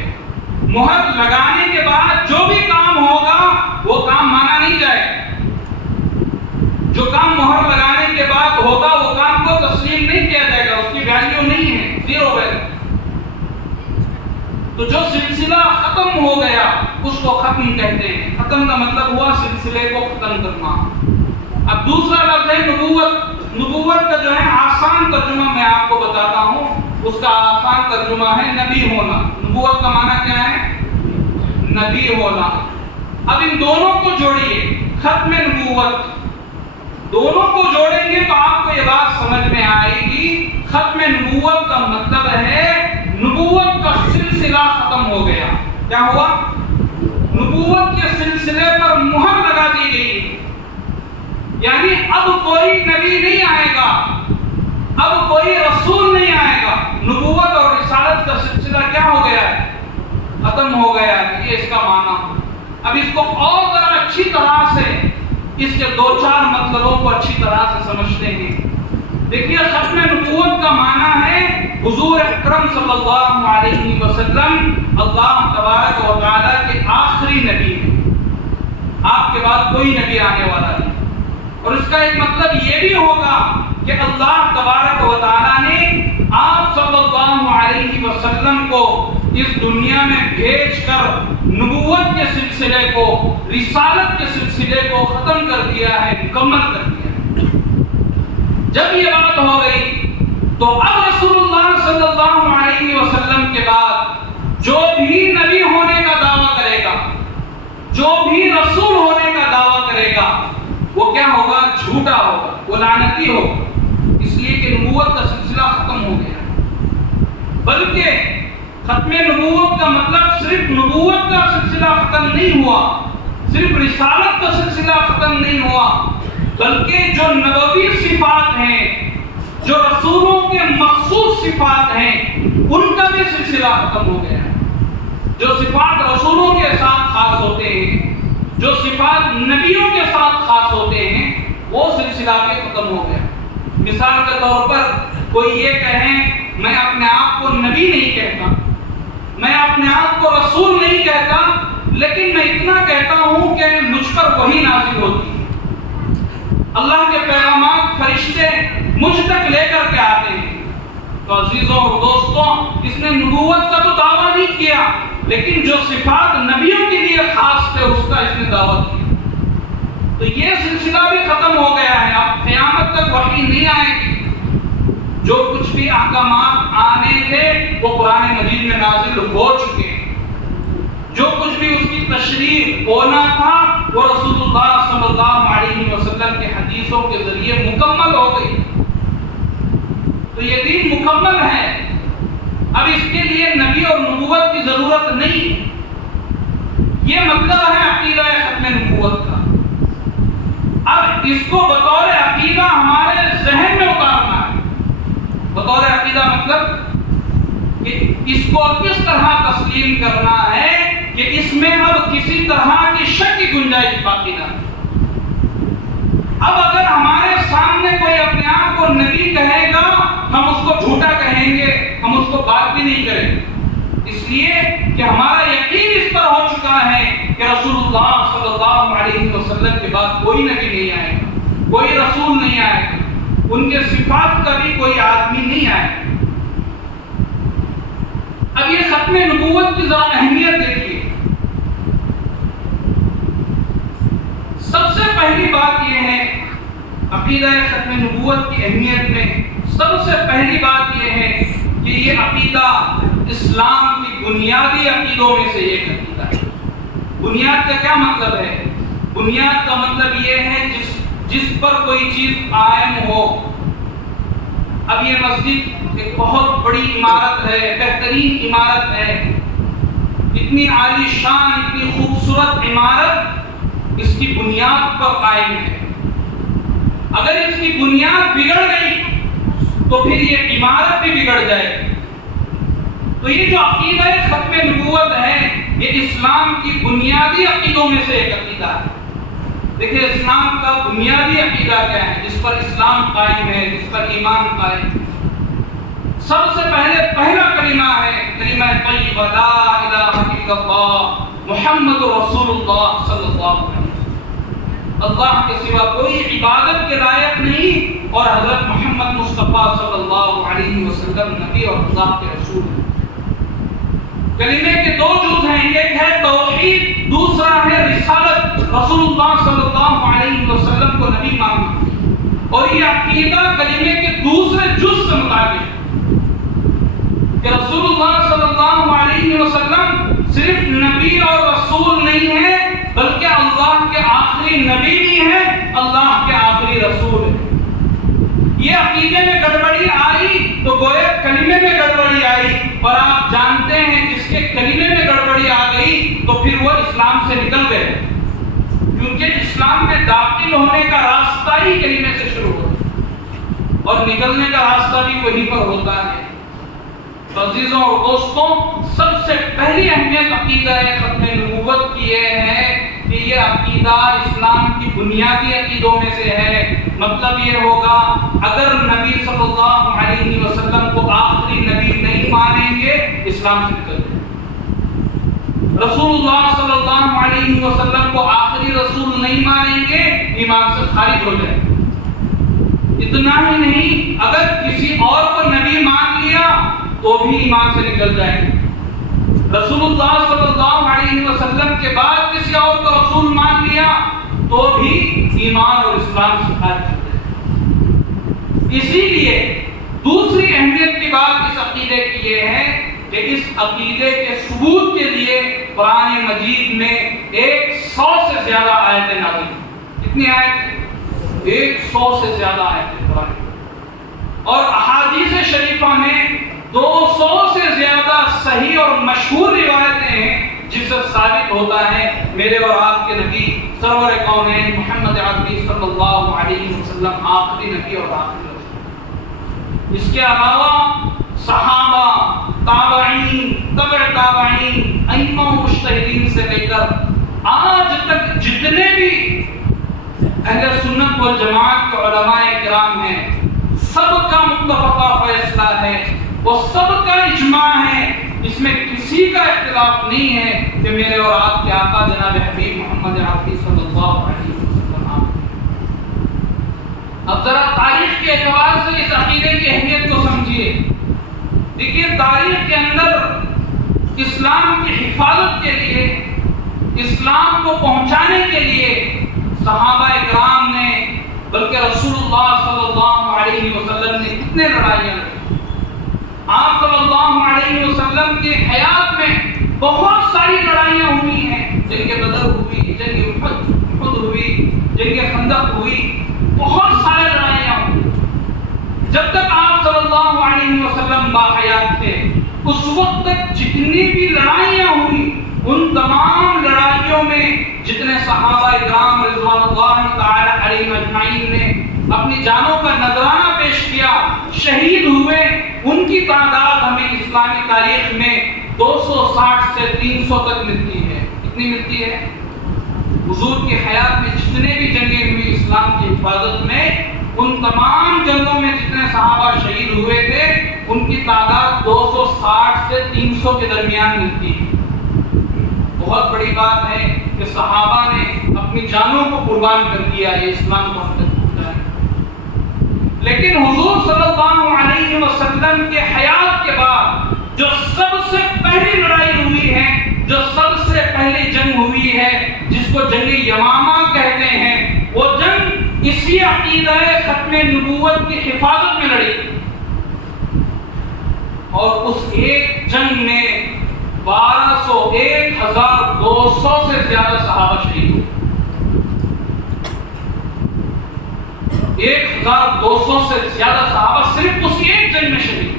مہر لگانے کے بعد جو بھی کام ہوگا وہ کام مانا نہیں جائے۔ جو کام مہر لگانے کے بعد ہوگا وہ کام کو تسلیم نہیں کیا جائے گا، اس کی ویلیو نہیں ہے، 0 ویلیو۔ تو جو سلسلہ ختم ہو گیا اس کو ختم کہتے ہیں۔ ختم کا مطلب ہوا سلسلے کو ختم کرنا۔ اب دوسرا لفظ ہے نبوت۔ نبوت کا جو ہے آسان ترجمہ میں آپ کو بتاتا ہوں، اس کا آسان ترجمہ ہے نبی ہونا۔ نبوت کا معنی کیا ہے؟ نبی ہونا۔ اب ان دونوں کو جوڑیے، ختم نبوت، دونوں کو جوڑیں گے تو آپ کو یہ بات سمجھ میں آئے گی، ختم نبوت کا مطلب ہے نبوت کا سلسلہ ختم ہو گیا۔ کیا ہوا؟ نبوت کے سلسلے پر مہر لگا دی گئی، یعنی اب کوئی نبی نہیں آئے گا، اب کوئی رسول نہیں آئے گا، نبوت اور رسالت کا سلسلہ کیا ہو گیا ہے؟ ختم ہو گیا ہے۔ یہ اس کا معنی۔ اب اس کو اور ذرا اچھی طرح سے اس کے دو چار مطلبوں کو اچھی طرح سے سمجھتے ہیں۔ دیکھیے، ختم نبوت کا معنی ہے حضور اکرم صلی اللہ علیہ وسلم اللہ تبارک و تعالیٰ کے آخری نبی ہیں، آپ کے بعد کوئی نبی آنے والا نہیں۔ اور اس کا ایک مطلب یہ بھی ہوگا کہ اللہ تبارک و تعالیٰ نے آپ صلی اللہ علیہ وسلم کو اس دنیا میں بھیج کر نبوت کے سلسلے کو، رسالت کے سلسلے کو ختم کر دیا ہے، مکمل کر دیا ہے۔ جب یہ بات ہو گئی تو اب رسول اللہ صلی اللہ علیہ وسلم کے بعد جو بھی نبی ہونے کا دعویٰ کرے گا، جو بھی رسول ہونے کا دعویٰ کرے گا، وہ کیا ہوگا؟ جھوٹا ہوگا، وہ لعنتی ہوگا، اس لیے کہ نبوت کا سلسلہ ختم ہو گیا۔ بلکہ ختم نبوت کا مطلب صرف نبوت کا سلسلہ ختم نہیں ہوا، صرف رسالت کا سلسلہ ختم نہیں ہوا، بلکہ جو نبوی صفات ہیں، جو رسولوں کے مخصوص صفات ہیں، ان کا بھی سلسلہ ختم ہو گیا۔ جو صفات رسولوں کے ساتھ خاص ہوتے ہیں، جو صفات نبیوں کے ساتھ خاص ہوتے ہیں، وہ سلسلہ بھی ختم ہو گیا۔ مثال کے طور پر کوئی یہ کہیں میں اپنے آپ کو نبی نہیں کہتا، میں اپنے آپ کو رسول نہیں کہتا، لیکن میں اتنا کہتا ہوں کہ مجھ پر وحی نازل ہوتی ہے، اللہ کے پیغامات فرشتے مجھ تک لے کر کے آتے ہیں۔ تو عزیزوں اور دوستوں، اس نے نبوت کا تو دعویٰ نہیں کیا، لیکن جو صفات نبیوں کے لیے خاص تھے اس کا اس نے دعویٰ کیا۔ تو یہ سلسلہ بھی ختم ہو گیا ہے۔ اب قیامت تک وحی نہیں آئے گی، جو کچھ بھی احکامات آنے تھے وہ قرآن مجید میں نازل ہو چکے ہیں، جو کچھ بھی اس کی تشریح ہونا تھا وہ رسول اللہ صلی اللہ علیہ وسلم کے حدیثوں کے ذریعے مکمل ہو گئی۔ تو یہ دین مکمل ہے، اب اس کے لیے نبی اور نبوت کی ضرورت نہیں۔ یہ مطلب ہے عقیدہ ختم نبوت کا۔ اب اس کو بطور عقیدہ ہمارے ذہن میں اتارنا ہے۔ بطور عقیدہ مطلب کہ اس کو کس طرح تسلیم کرنا ہے کہ اس میں اب کسی طرح کی شک کی گنجائش باقی نہ ہے۔ اب اگر ہمارے سامنے کوئی اپنے آپ کو نبی کہے گا، ہم اس کو جھوٹا کہیں گے، ہم اس کو بات بھی نہیں کریں گے، اس لیے کہ ہمارا یقین اس پر ہو چکا ہے کہ رسول اللہ صلی اللہ علیہ وسلم کے بعد کوئی نبی نہیں آئے گا، کوئی رسول نہیں آئے گا، ان کے صفات کا بھی کوئی آدمی نہیں آئے گا۔ اب یہ ختم نبوت کی ذرا اہمیت دیکھیے۔ سب سے پہلی بات یہ ہے عقیدہ ختم نبوت کی اہمیت میں، سب سے پہلی بات یہ ہے کہ یہ عقیدہ اسلام کی بنیادی عقیدوں میں سے ایک عقیدہ ہے۔ بنیاد کا کیا مطلب ہے؟ بنیاد کا مطلب یہ ہے جس پر کوئی چیز قائم ہو۔ اب یہ مسجد ایک بہت بڑی عمارت ہے، بہترین عمارت ہے، اتنی عالی شان، اتنی خوبصورت عمارت اس کی بنیاد پر قائم ہے۔ اگر اس کی بنیاد بگڑ گئی تو پھر یہ عمارت بھی بگڑ جائے گی۔ تو یہ جو عقیدہ ختم نبوت ہے، یہ اسلام کی بنیادی عقیدوں میں سے ایک عقیدہ ہے۔ دیکھیں اسلام کا بنیادی عقیدہ کیا ہے، جس پر اسلام قائم ہے، جس پر ایمان قائم ہے؟ سب سے پہلے پہلا کلمہ ہے کلمہ طیبہ لا الہ الا اللہ محمد رسول اللہ صلی اللہ علیہ وسلم۔ اللہ کے سوا کوئی عبادت کے لائق نہیں، اور حضرت محمد مصطفیٰ صلی اللہ علیہ وسلم نبی اور اللہ کے رسول ہیں۔ کلمے کے دو جز ہیں، ایک ہے توحید، دوسرا ہے رسالت۔ رسول اللہ صلی اللہ علیہ وسلم کو نبی ماننا، اور یہ عقیدہ کلمے کے دوسرے جز سے متعلق ہے کہ رسول اللہ صلی اللہ علیہ وسلم صرف نبی اور رسول نہیں ہے، بلکہ اللہ کے آخری نبی بھی ہیں، اللہ کے آخری رسول ہیں۔ یہ عقیدے میں گڑبڑی آئی تو گویا کلمے میں گڑبڑی آئی، اور آپ جانتے ہیں جس کے کلمے میں گڑبڑی آ گئی تو پھر وہ اسلام سے نکل گئے، کیونکہ اسلام میں داخل ہونے کا راستہ ہی کلمے سے شروع ہوتا ہے اور نکلنے کا راستہ بھی وہیں پر ہوتا ہے۔ عزیزوں اور دوستوں، سب سے پہلی اہمیت عقیدہ ختم نبوت کی یہ ہے کہ یہ عقیدہ اسلام کی بنیادی عقیدوں میں سے ہے۔ مطلب یہ ہوگا اگر نبی صلی اللہ علیہ وسلم کو آخری نبی نہیں مانیں گے اسلام سے نکل جائیں، رسول اللہ صلی اللہ علیہ وسلم کو آخری رسول نہیں مانیں گے ایمان سے خارج ہو جائیں۔ اتنا ہی نہیں، اگر کسی اور کو نبی مان لیا تو بھی ایمان سے نکل جائیں گے۔ رسول اللہ صلی اللہ علیہ وسلم کے بعد کسی اور کو رسول مان لیا تو بھی ایمان اور اسلام سے خارج ہو جائیں گے۔ اسی لیے دوسری اہمیت کی بات اس عقیدے کی یہ ہے کہ اس عقیدے کے ثبوت کے لیے قرآن مجید میں 100 سے زیادہ آیتیں نازل ہوئی۔ کتنی آیتیں؟ 100 سے زیادہ آیتیں قرآن، اور احادیث شریفہ میں 200 سے زیادہ صحیح اور مشہور روایتیں ہیں جس سے ثابت ہوتا ہے میرے اور آپ کے نبی سرور کونین محمد عربی صلی اللہ علیہ وسلم آخری نبی اور آخری رسول۔ اس کے علاوہ صحابہ، تابعین، تبع تابعین، ائمہ و مجتہدین سے لے کر آج تک جتنے بھی اہل سنت والجماعت کے علماء کرام ہیں، سب کا متفقہ فیصلہ ہے، وہ سب کا اجماع ہے، اس میں کسی کا اختلاف نہیں ہے کہ میرے اور آپ کے آقا جناب حبیب محمد عربی صلی اللہ علیہ وسلم۔ اب ذرا تاریخ کے اعتبار سے اس عقیدے کی اہمیت کو سمجھیے۔ دیکھیے، تاریخ کے اندر اسلام کی حفاظت کے لیے، اسلام کو پہنچانے کے لیے صحابہ کرام نے، بلکہ رسول اللہ صلی اللہ علیہ وسلم نے کتنے لڑائیاں لڑی۔ آپ صلی اللہ علیہ وسلم کی حیات میں بہت ساری لڑائیاں ہوئی ہیں، جنگ بدر ہوئی، جنگ احد ہوئی، جنگ خندق ہوئی، بہت سارے لڑائیاں ہوئی۔ جب تک آپ صلی اللہ علیہ وسلم باحیات تھے، اس وقت تک جتنی بھی لڑائیاں ہوئی، ان تمام لڑائیوں میں جتنے صحابہ کرام رضوان اللہ تعالی علیہم اجمعین نے اپنی جانوں کا نذرانہ پیش کیا، شہید ہوئے، ان کی تعداد ہمیں اسلامی تاریخ میں 260 سے 300 تک ملتی ہے۔ کتنی ملتی ہے؟ حضور کی حیات میں جتنے بھی جنگیں ہوئی اسلام کی حفاظت میں، ان تمام جنگوں میں جتنے صحابہ شہید ہوئے تھے، ان کی تعداد 260 سے 300 کے درمیان ملتی ہے۔ بہت بڑی بات ہے کہ صحابہ نے اپنی جانوں کو قربان کر دیا، یہ اسلام کو حقیقت ہوتا ہے۔ لیکن حضور صلی اللہ علیہ وسلم کے حیات کے بعد جو سب سے پہلی لڑائی ہوئی ہے، جو سب سے پہلی جنگ ہوئی ہے، جس کو جنگ یمامہ کہتے ہیں، وہ جنگ اسی عقیدہ ختم نبوت کی حفاظت میں لڑی، اور اس ایک جنگ میں 1200 سے زیادہ صحابہ شہید ہوئے۔ 1200 سے زیادہ صحابہ صرف اس ایک جنگ میں شہید ہوئے۔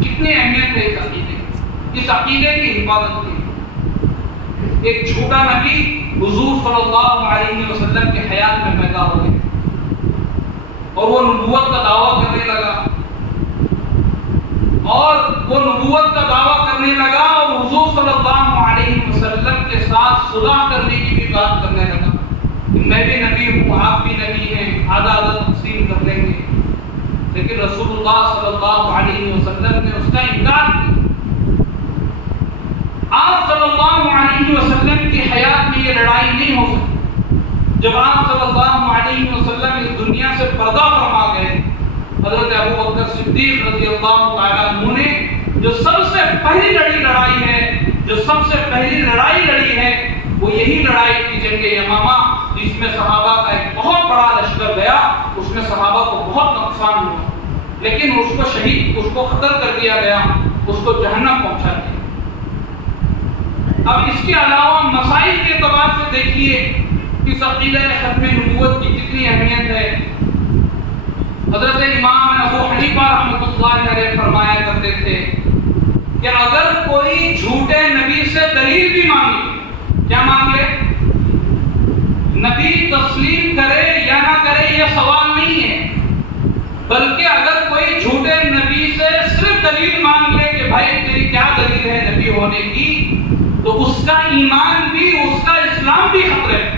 کتنی اہمیت ہے اس عقیدے کی حفاظت کی۔ ایک جھوٹا نبی حضور صلی اللہ علیہ وسلم کے حیات میں پیدا ہو گئے اور وہ نبوت کا دعویٰ کرنے لگا، اور حضور صلی اللہ علیہ وسلم کے ساتھ صلح کرنے کی بھی بات کرنے لگا کہ میں بھی نبی ہوں، آپ بھی نبی ہیں، آدھا آدھا تقسیم کر لیں گے۔ لیکن رسول اللہ صلی اللہ علیہ وسلم نے اس کا انکار کیا۔ آپ صلی اللہ علیہ وسلم کی حیات میں یہ لڑائی نہیں ہو سکتی۔ جب آپ صلی اللہ علیہ وسلم اس دنیا سے پردہ فرما گئے، حضرت ابوبکر صدیق رضی اللہ تعالیٰ عنہ نے جو سب سے پہلی لڑائی ہے، جو سب سے پہلی لڑائی لڑی ہے، وہ یہی لڑائی تھی جنگ یمامہ، جس میں صحابہ کا ایک بہت بڑا لشکر گیا، اس میں صحابہ کو بہت نقصان ہوا، لیکن اس کو شہید، اس کو قتل کر دیا گیا، اس کو جہنم پہنچا دیا۔ اب اس کے علاوہ مسائل کے اعتبار سے دیکھیے کہ عقیدہ ختم نبوت کی کتنی اہمیت ہے۔ حضرت امام ابو حنیفہ رحمۃ اللہ علیہ فرمایا کرتے تھے کہ اگر کوئی جھوٹے نبی سے دلیل بھی مانگے، کیا مانگے؟ نبی تسلیم کرے یا نہ کرے یہ سوال نہیں ہے، بلکہ اگر کوئی جھوٹے نبی سے صرف دلیل مانگ لے کہ بھائی تیری کیا دلیل ہے نبی ہونے کی، تو اس کا ایمان بھی، اس کا اسلام بھی خطرے میں۔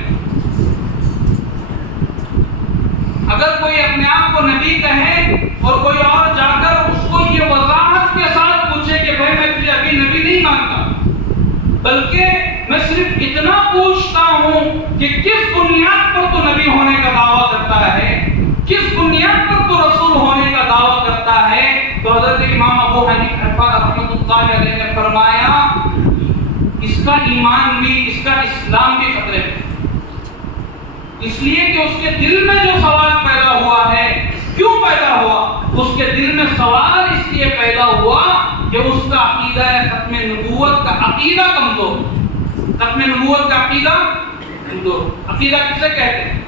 اگر کوئی اپنے آپ کو نبی کہے اور کوئی اور جا کر اس کو یہ وضاحت کے ساتھ پوچھے کہ بھائی میں تجھے ابھی نبی نہیں مانتا، بلکہ میں صرف اتنا پوچھتا ہوں کہ کس بنیاد پر تو نبی ہونے کا دعویٰ کرتا ہے، کس بنیاد پر تو رسول ہونے کا دعویٰ کرتا ہے، تو حضرت امام ابو حنیفہ رحمۃ اللہ علیہ نے فرمایا اس کا ایمان بھی، اس کا اسلام بھی خطرے میں، اس لیے کہ اس کے دل میں جو سوال پیدا ہوا ہے، کیوں پیدا ہوا؟ اس کے دل میں سوال اس لیے پیدا ہوا کہ اس کا عقیدہ ختم نبوت کا عقیدہ کمزور، ختم نبوت کا عقیدہ کمزور۔ عقیدہ کسے کہتے ہیں؟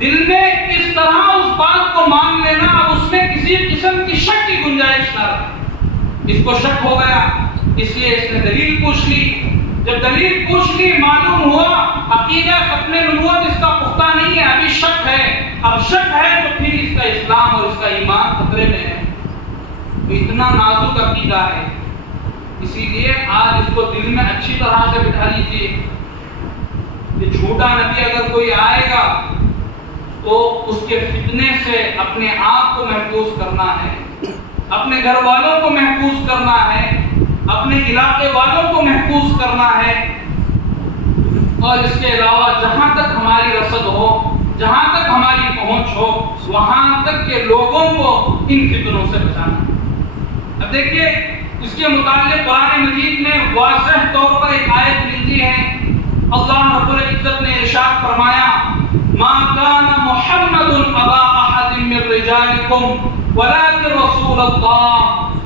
دل میں اس طرح اس بات کو مان لینا، اب اس میں کسی قسم کی شک کی گنجائش نہ رہے۔ اس کو شک ہو گیا، اس لیے اس نے دلیل پوچھ لی، جب دلیل پوچھ لی معلوم ہوا عقیدہ ختم نبوت اس کا پختہ نہیں ہے، ابھی شک ہے، اب شک ہے تو پھر اس کا اسلام اور اس کا ایمان خطرے میں ہے۔ تو اتنا نازک عقیدہ ہے، اسی لیے آج اس کو دل میں اچھی طرح سے بٹھا لیجیے کہ جھوٹا نبی اگر کوئی آئے گا تو اس کے فتنے سے اپنے آپ کو محفوظ کرنا ہے، اپنے گھر والوں کو محفوظ کرنا ہے، اپنے علاقے والوں کو محفوظ کرنا ہے، اور اس کے علاوہ جہاں تک ہماری رسد ہو، جہاں تک ہماری پہنچ ہو، وہاں تک کے لوگوں کو ان فتنوں سے بچانا۔ اب دیکھیے اس کے متعلق قرآن مجید میں واضح طور پر ایک آیت ملتی ہے، اللہ رب العزت نے ارشاد فرمایا ما كان محمد ابا احد من رجالكم ولكن رسول الله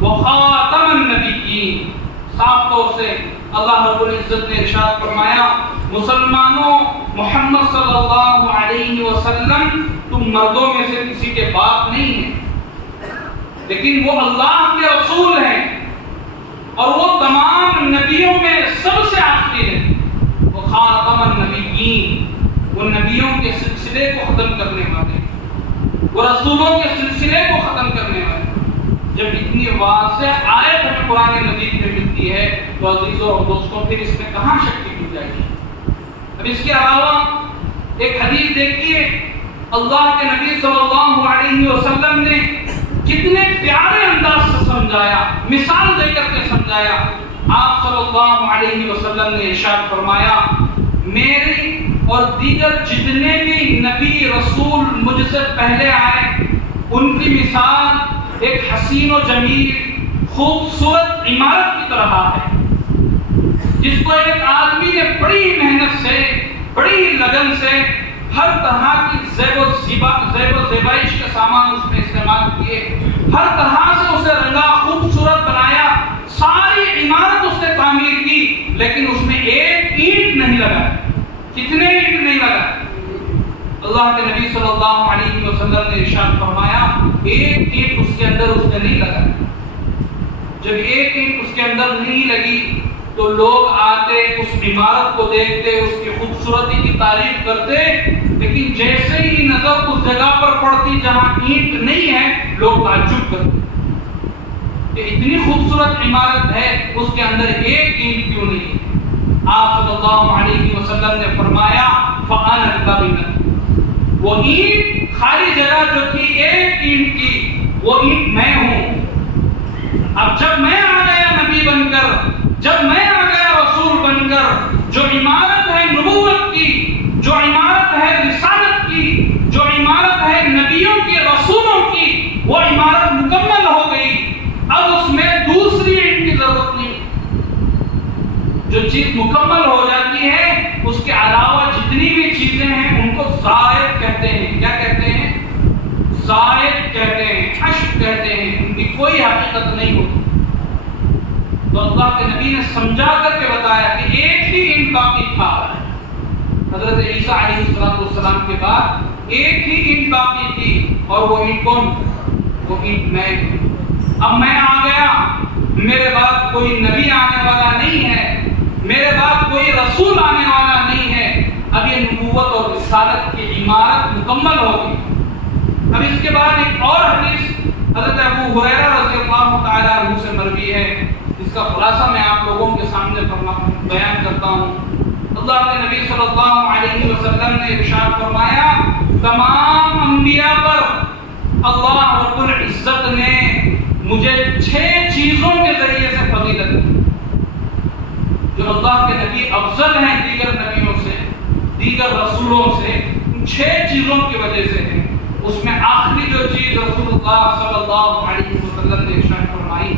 وخاتم النبيين۔ صاف طور سے اللہ رب العزت نے ارشاد فرمایا مسلمانوں، محمد صلی اللہ علیہ وسلم تم مردوں میں سے کسی کے باپ نہیں ہیں، لیکن وہ اللہ کے رسول ہیں اور وہ تمام نبیوں میں سب سے آخری ہیں، وہ خاتم النبیین، وہ نبیوں کے سلسلے کو ختم کرنے والے، وہ رسولوں کے سلسلے کو ختم کرنے والے۔ جب اتنی واضح آیت ہمیں قرآن مجید میں ملتی ہے تو عزیزوں اور دوستوں پھر اس میں کہاں شک کی گنجائش ہے؟ اب اس کے علاوہ ایک حدیث دیکھیے، اللہ کے نبی صلی اللہ علیہ وسلم نے کتنے پیارے انداز سے سمجھایا، مثال دے کر کے سمجھایا۔ آپ صلی اللہ علیہ وسلم نے ارشاد فرمایا میری اور دیگر جتنے بھی نبی رسول مجھ سے پہلے آئے ان کی مثال ایک حسین و جمیل خوبصورت عمارت کی طرح ہے، جس کو ایک آدمی نے بڑی محنت سے، بڑی لگن سے ہر طرح کی زیب و زیبائش کے سامان اس میں استعمال کیے، ہر طرح سے اسے رنگا، خوبصورت بنایا، ساری عمارت اس نے تعمیر کی، لیکن اس میں ایک اینٹ نہیں لگا۔ کتنے اینٹ نہیں لگا؟ اللہ کے نبی صلی اللہ علیہ وسلم نے ارشاد فرمایا ایک اینٹ اس کے اندر اس نے نہیں لگا۔ جب ایک اینٹ اس کے اندر نہیں لگی تو لوگ آتے، اس عمارت کو دیکھتے، اس کی خوبصورتی کی تعریف کرتے، لیکن جیسے ہی نظر اس جگہ پر پڑتی جہاں اینٹ نہیں ہے لوگ تعجب کرتے کہ اتنی خوبصورت عمارت ہے اس کے اندر ایک اینٹ کیوں نہیں ہے؟ آپ صلی اللہ علیہ وسلم نے فرمایا فَأَنَا الْبَابِنَةُ، وہ اینٹ خالی جگہ جو تھی ایک اینٹ کی، وہ اینٹ میں ہوں۔ اب جب میں آ گیا نبی بن کر، جب میں آ گیا رسول بن کر، جو عمارت ہے نبوت کی، جو عمارت ہے رسالت کی، جو عمارت ہے نبیوں کی، رسولوں کی، وہ عمارت مکمل ہو گئی۔ اب اس میں دوسری اینٹ کی ضرورت نہیں۔ جو چیز مکمل ہو جاتی ہے زائد کہتے ہیں. کیا کہتے ہیں؟ زائد کہتے ہیں, حشر کہتے ہیں, ان کی کوئی حقیقت نہیں ہوتی. تو اللہ کے نبی نے سمجھا کر کے بتایا کہ ایک ہی اینٹ باقی تھا. حضرت عیسیٰ علیہ السلام کے بعد ایک ہی اینٹ باقی تھی, اور وہ اینٹ کون؟ وہ اینٹ میں. اب میں آ گیا, میرے بعد کوئی نبی آنے والا نہیں ہے, میرے بعد کوئی رسول آنے والا نہیں ہے. اب یہ نبوت اور رسالت کی عمارت مکمل ہوگی. اب اس کے بعد ایک اور حدیث حضرت ابو ہریرہ رضی اللہ تعالیٰ عنہ سے مروی ہے, اس کا خلاصہ میں آپ لوگوں کے سامنے بیان کرتا ہوں. اللہ کے نبی صلی اللہ علیہ وسلم نے ارشاد فرمایا, تمام انبیاء پر اللہ رب العزت نے مجھے 6 چیزوں کے ذریعے سے فضیلت دی. جو اللہ کے نبی افضل ہیں دیگر نبیوں سے, دیگر رسولوں سے, ان 6 چیزوں کی وجہ سے ہے. اس میں آخری جو چیز رسول اللہ صلی اللہ علیہ وسلم نے ارشاد فرمائی,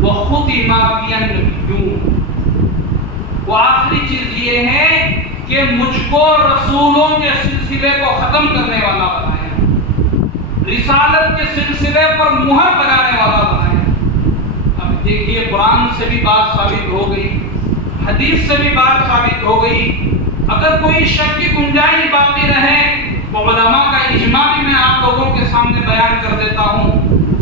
وہ خُتِمَ بِیَ النَّبِیُّونَ, وہ آخری چیز یہ ہے کہ مجھ کو رسولوں کے سلسلے کو ختم کرنے والا بنایا, رسالت کے سلسلے پر مہر لگانے والا بنایا. اب دیکھیے, قرآن سے بھی بات ثابت ہو گئی, حدیث سے بھی بات ثابت ہو گئی. اگر کوئی شک کی گنجائش باقی رہے تو علماء کا اجماع بھی میں آپ لوگوں کے سامنے بیان کر دیتا ہوں.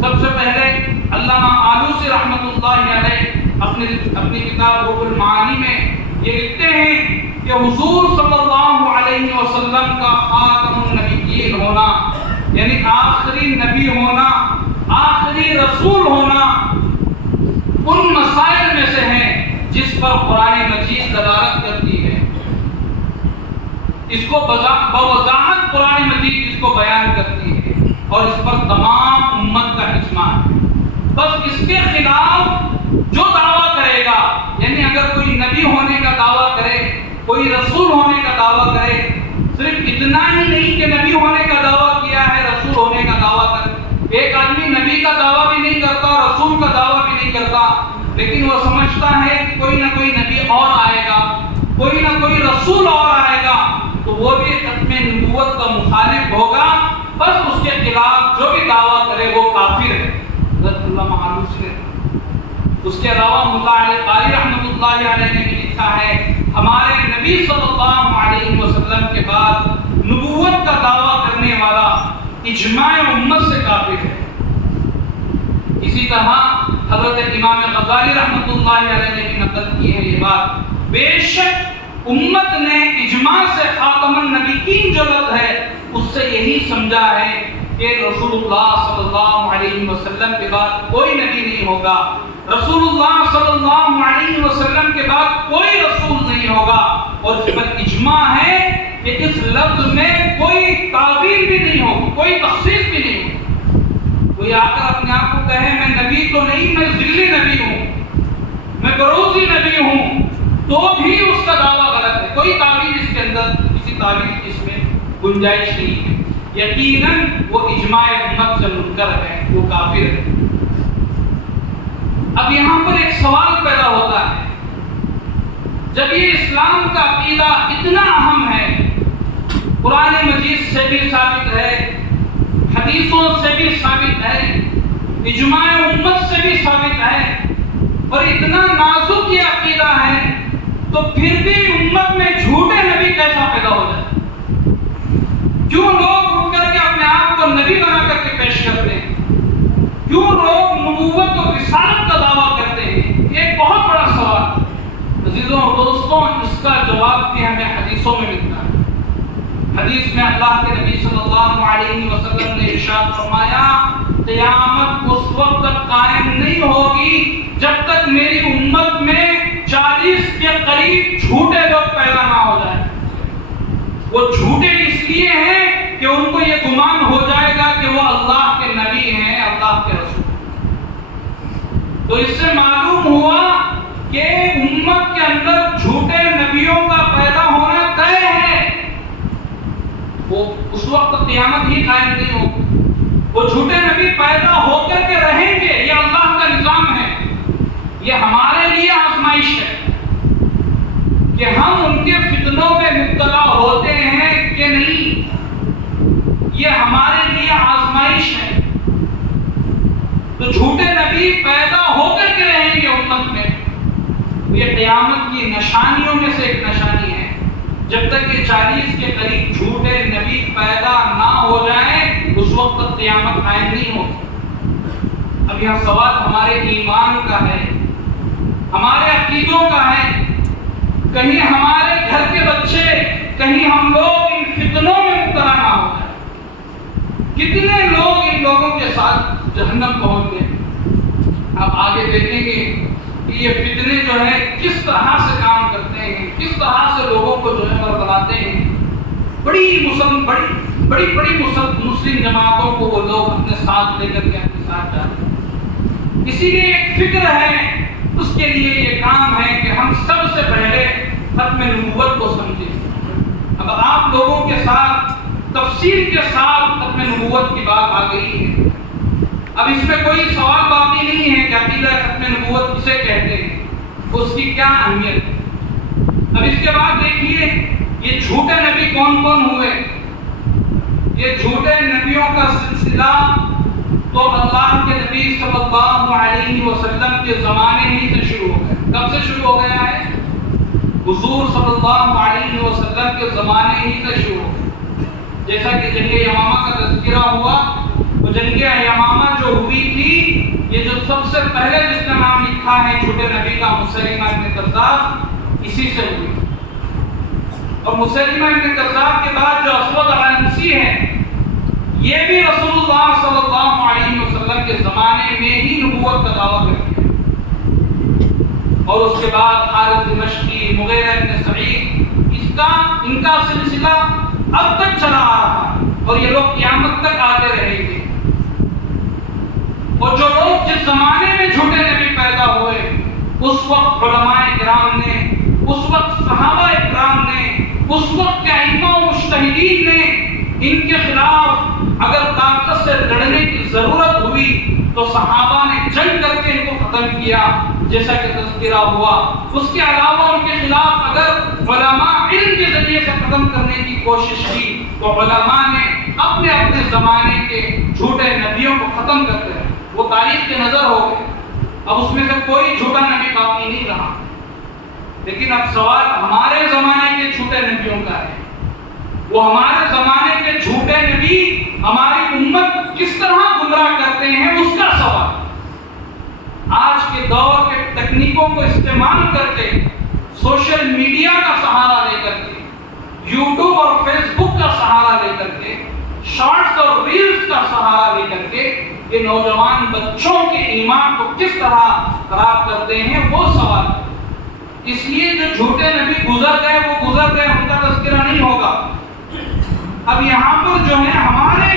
سب سے پہلے علامہ آلوسی رحمۃ اللہ علیہ اپنی کتاب روح المعانی میں یہ لکھتے ہیں کہ حضور صلی اللہ علیہ وسلم کا خاتم النبیین ہونا, یعنی آخری نبی ہونا, آخری رسول ہونا, ان مسائل میں سے ہے جس پر قرآن مجید دلالت کرتی ہے. اس کو بوضاحت قرآن مجید اس کو بیان کرتی ہے, اور اس پر تمام امت کا اجماع ہے. بس اس کے خلاف جو دعویٰ کرے گا, یعنی اگر کوئی نبی ہونے کا دعویٰ کرے, کوئی رسول ہونے کا دعویٰ کرے, صرف اتنا ہی نہیں کہ نبی ہونے کا دعویٰ کیا ہے, رسول ہونے کا دعویٰ کرے. ایک آدمی نبی کا دعویٰ بھی نہیں کرتا, رسول کا دعویٰ بھی نہیں کرتا, لیکن وہ سمجھتا ہے کہ کوئی نہ کوئی نبی اور آئے گا, کوئی نہ کوئی رسول اور آئے گا, تو وہ بھی ختم نبوت کا مخالف ہوگا. بس اس کے خلاف جو بھی دعویٰ کرے وہ کافر ہے. حضرت علامہ آلوسی نے اس کے علاوہ مطالعہ قاری رحمۃ اللہ علیہ نے بھی لکھا ہے, ہمارے نبی صلی اللہ علیہ وسلم کے بعد نبوت کا دعویٰ کرنے والا اجماع امت سے کافر ہے. اسی طرح حضرت امام غزالی رحمۃ اللہ علیہ نے بھی نقل کی ہے یہ بات, بے شک امت نے اجماع سے خاتم النبیین جو لفظ ہے اس سے یہی سمجھا ہے کہ رسول اللہ صلی اللہ علیہ وسلم کے بعد کوئی نبی نہیں ہوگا, رسول اللہ صلی اللہ علیہ وسلم کے بعد کوئی رسول نہیں ہوگا. اور اس پر اجماع ہے کہ اس لفظ میں کوئی تعبیر بھی نہیں ہوگی, کوئی تخصیص بھی نہیں ہوگی. کوئی آ کر اپنے آپ کو کہے میں نبی تو نہیں, میں ذلی نبی ہوں, میں بروزی نبی ہوں, تو بھی اس کا دعویٰ غلط ہے. کوئی تعبیر اس کے اندر, کسی تعبیر کی اس میں گنجائش نہیں ہے. یقیناً وہ اجماع امت سے منکر ہے, وہ کافر ہے. اب یہاں پر ایک سوال پیدا ہوتا ہے, جب یہ اسلام کا عقیدہ اتنا اہم ہے, قرآن مجید سے بھی ثابت ہے, حدیثوں سے بھی ثابت ہے, اجماع امت سے بھی ثابت ہے, اور اتنا نازک یہ عقیدہ ہے, تو پھر بھی امت میں جھوٹے نبی کیسا پیدا ہو جائے؟ کیوں لوگ اٹھ کر کے اپنے آپ کو نبی بنا کر کے پیش کرتے ہیں؟ کیوں لوگ نبوت اور رسالت کا دعویٰ کرتے ہیں؟ یہ ایک بہت بڑا سوال. عزیزوں اور دوستوں, اس کا جواب بھی ہمیں حدیثوں میں ملتا ہے. حدیث میں اللہ کے نبی صلی اللہ علیہ وسلم نے ارشاد فرمایا, قیامت اس وقت تک قائم نہیں ہوگی جب تک میری امت میں 40 کے قریب جھوٹے لوگ پیدا نہ ہو جائیں. وہ جھوٹے اس لیے ہیں کہ ان کو یہ گمان ہو جائے گا کہ وہ اللہ کے نبی ہیں, اللہ کے رسول. تو اس سے معلوم ہوا کہ امت کے اندر جھوٹے نبیوں کا پیدا ہونا طے ہے. وہ اس وقت قیامت ہی قائم نہیں ہوگی, وہ جھوٹے نبی پیدا ہو کر کے رہیں گے. یہ اللہ کا نظام ہے, یہ ہمارے لیے آزمائش ہے کہ ہم ان کے فتنوں میں مبتلا ہوتے ہیں کہ نہیں. یہ ہمارے لیے آزمائش ہے. تو جھوٹے نبی پیدا ہو کر کے رہیں گے امت میں. یہ قیامت کی نشانیوں میں سے ایک نشانی ہے. جب تک یہ 40 کے قریب جھوٹے نبی پیدا نہ ہو جائیں اس وقت تک قیامت قائم نہیں ہوگی. اب یہاں سوال ہمارے ایمان کا ہے, ہمارے عقیدوں کا ہے. کہیں ہمارے گھر کے بچے, کہیں ہم لوگ ان فتنوں میں مبتلا نہ ہو جائیں. کتنے لوگ ان لوگوں کے ساتھ جہنم پہنچ گئے. آپ آگے دیکھیں گے کہ یہ فتنے جو ہے کس طرح سے کام کرتے ہیں, کس طرح سے لوگوں کو جو ہے برباداتے ہیں. بڑی مسلم جماعتوں کو وہ لوگ اپنے ساتھ لے کر کے اپنے ساتھ جاتے ہیں. اسی لیے ایک فکر ہے, اس کے لیے یہ کام ہے کہ ہم سب سے پہلے ختم نبوت کو سمجھیں. اب آپ لوگوں کے ساتھ تفصیل کے ساتھ ختم نبوت کی بات آ گئی ہے. اب اس میں کوئی سوال باقی نہیں ہے کہ عقیدہ ختم نبوت کسے کہتے ہیں, اس کی کیا اہمیت ہے. اب اس کے بعد دیکھیے یہ جھوٹے نبی کون کون ہوئے. یہ جھوٹے نبیوں کا سلسلہ تو اللہ کے نبی صلی اللہ علیہ وسلم کے زمانے ہی سے شروع ہو گیا. کب سے شروع ہو گیا ہے؟ حضور صلی اللہ علیہ وسلم کے زمانے ہی سے شروع ہو گیا. جیسا کہ جنگ یمامہ کا تذکرہ ہوا, وہ جنگ یمامہ جو ہوئی تھی, یہ جو سب سے پہلے جس کا نام لکھا ہے جھوٹے نبی کا, مسیلمہ ابن کذاب, اسی سے ہوئی. اور مسیلمہ ابن کذاب کے بعد جو اسود عنسی ہے, یہ بھی رسول اللہ صلی اللہ علیہ وسلم کے زمانے میں ہی نبوت کا دعویٰ کرتے ہیں. اور اس کے بعد حارث دمشقی, مغیرہ ابن سعید, ان کا سلسلہ اب تک چلا آ رہا ہے اور یہ لوگ قیامت تک آتے رہیں گے. اور جو لوگ جس زمانے میں جھوٹے نبی پیدا ہوئے, اس وقت علماء کرام نے, اس وقت صحابہ کرام نے, اس وقت کے ائمہ و مجتہدین نے ان کے خلاف اگر طاقت سے لڑنے کی ضرورت ہوئی تو صحابہ نے جنگ کر کے ان کو ختم کیا, جیسا کہ تذکرہ ہوا. اس کے علاوہ ان کے خلاف اگر علماء علم کے ذریعے سے ختم کرنے کی کوشش کی تو علماء نے اپنے اپنے زمانے کے جھوٹے نبیوں کو ختم کرتے رہے. وہ تاریخ کے نظر ہو گئے. اب اس میں سے کوئی جھوٹا نبی باقی نہیں رہا. لیکن اب سوال ہمارے زمانے کے جھوٹے نبیوں کا ہے. وہ ہمارے زمانے کے جھوٹے نبی ہماری امت کس طرح گمراہ کرتے ہیں, اس کا سوال. آج کے دور کے تکنیکوں کو استعمال کر کے, سوشل میڈیا کا سہارا لے کر کے, یوٹیوب اور فیس بک کا سہارا لے کر کے, شارٹس اور ریلز کا سہارا لے کر کے یہ نوجوان بچوں کے ایمان کو کس طرح خراب کرتے ہیں, وہ سوال. اس لیے جو جھوٹے نبی گزر گئے وہ گزر گئے, ان کا تذکرہ نہیں ہوگا. اب یہاں پر جو ہے ہمارے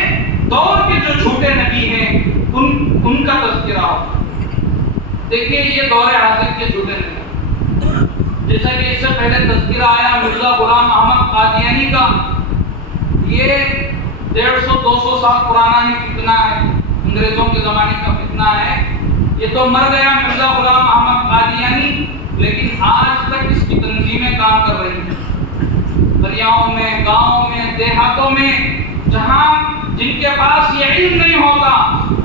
دور کے جو جھوٹے نبی ہیں ان کا تذکرہ ہوگا. دیکھیے یہ دور حاضر کے جھوٹے نبی, جیسا کہ اس سے پہلے تذکرہ آیا مرزا غلام احمد قادیانی کا. یہ 150-200 سال پرانا ہی فتنہ ہے, انگریزوں کے زمانے کا فتنہ ہے. یہ تو مر گیا مرزا غلام احمد قادیانی, لیکن آج تک اس کی تنظیمیں کام کر رہی ہیں. دریاؤں میں, گاؤں میں, دیہاتوں میں, جہاں جن کے پاس یہ علم نہیں ہوتا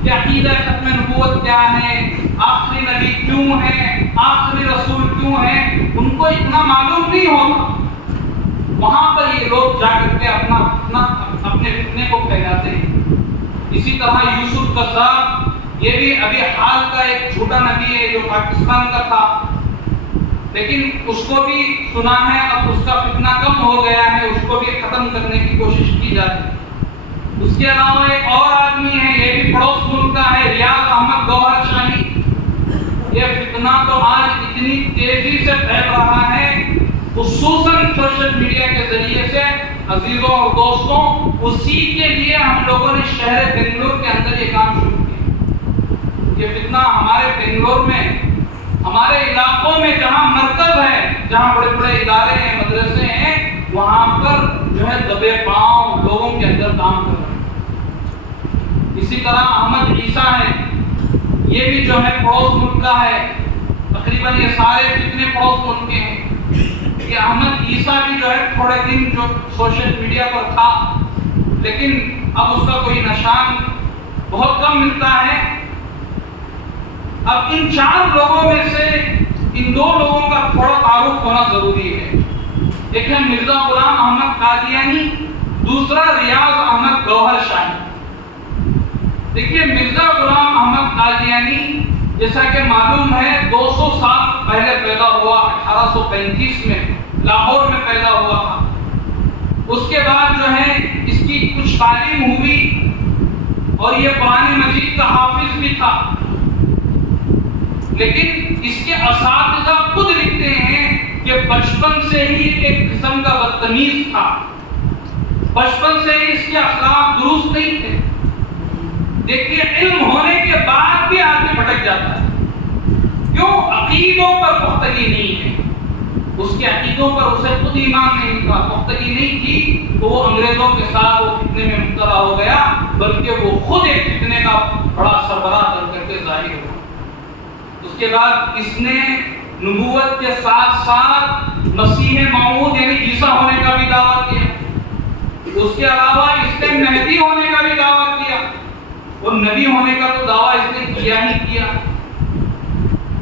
کہ عقیدہ ختم نبوت کیا ہے, آخری نبی کیوں ہے, آخری رسول کیوں ہے, ان کو اتنا معلوم نہیں ہوتا. وہاں پر یہ لوگ جا کر کے اپنے فتنے کو پھیلاتے ہیں. اسی طرح یوسف قذاب, یہ بھی ابھی حال کا ایک جھوٹا نبی ہے جو پاکستان کا تھا, لیکن اس کو بھی سنا ہے اب اس کا فتنہ کم ہو گیا ہے, اس کو بھی ختم کرنے کی کوشش کی جاتی ہے. اس کے علاوہ ایک اور آدمی ہے, یہ بھی پڑوس ملک کا ہے, ریاض احمد گوہر شاہی. یہ فتنہ تو آج اتنی تیزی سے پھیل رہا ہے, خصوصاً سوشل میڈیا کے ذریعے سے. عزیزوں اور دوستوں, اسی کے لیے ہم لوگوں نے شہر بنگلور کے اندر یہ کام شروع کیا. یہ فتنہ ہمارے بنگلور میں, ہمارے علاقوں میں جہاں مرکز ہے, جہاں بڑے بڑے ادارے ہیں, مدرسے ہیں, وہاں پر جو ہے دبے پاؤں لوگوں کے اندر کام کر رہے ہیں. اسی طرح احمد عیسیٰ ہے, یہ بھی جو ہے پڑوس ملک کا ہے. تقریباً یہ سارے فتنے پڑوس ملک کے ہیں. یہ احمد عیسیٰ بھی جو ہے تھوڑے دن جو سوشل میڈیا پر تھا, لیکن اب اس کا کوئی نشان بہت کم ملتا ہے۔ اب ان 4 لوگوں میں سے ان 2 لوگوں کا تھوڑا تعارف ہونا ضروری ہے۔ ایک ہے مرزا غلام احمد قادیانی، دوسرا ریاض احمد گوہر شاہی۔ دیکھیے مرزا غلام احمد قادیانی جیسا کہ معلوم ہے 200 سال پہلے پیدا ہوا، 1835 میں لاہور میں پیدا ہوا تھا۔ اس کے بعد جو ہے اس کی کچھ تعلیم ہوئی اور یہ قرآن مجید کا حافظ بھی تھا، لیکن اس کے اساتذہ خود لکھتے ہیں کہ بچپن سے ہی ایک قسم کا بدتمیز تھا، بچپن سے ہی اس کے اخلاق درست نہیں تھے۔ دیکھیے علم ہونے کے بعد بھی آدمی بھٹک جاتا ہے، کیوں؟ عقیدوں پر پختگی نہیں ہے، اس کے عقیدوں پر اسے خود ایمان نہیں تھا، پختگی نہیں تھی، تو وہ انگریزوں کے ساتھ وہ فتنے میں مبتلا ہو گیا، بلکہ وہ خود ایک فتنے کا بڑا سربراہ کر کے ظاہر ہوا۔ اس کے بعد اس نے نبوت کے ساتھ ساتھ مسیح موعود یعنی عیسیٰ ہونے کا بھی دعویٰ کیا، اس کے علاوہ اس نے مہدی ہونے کا بھی دعویٰ کیا، اور نبی ہونے کا تو دعویٰ اس نے کیا ہی کیا۔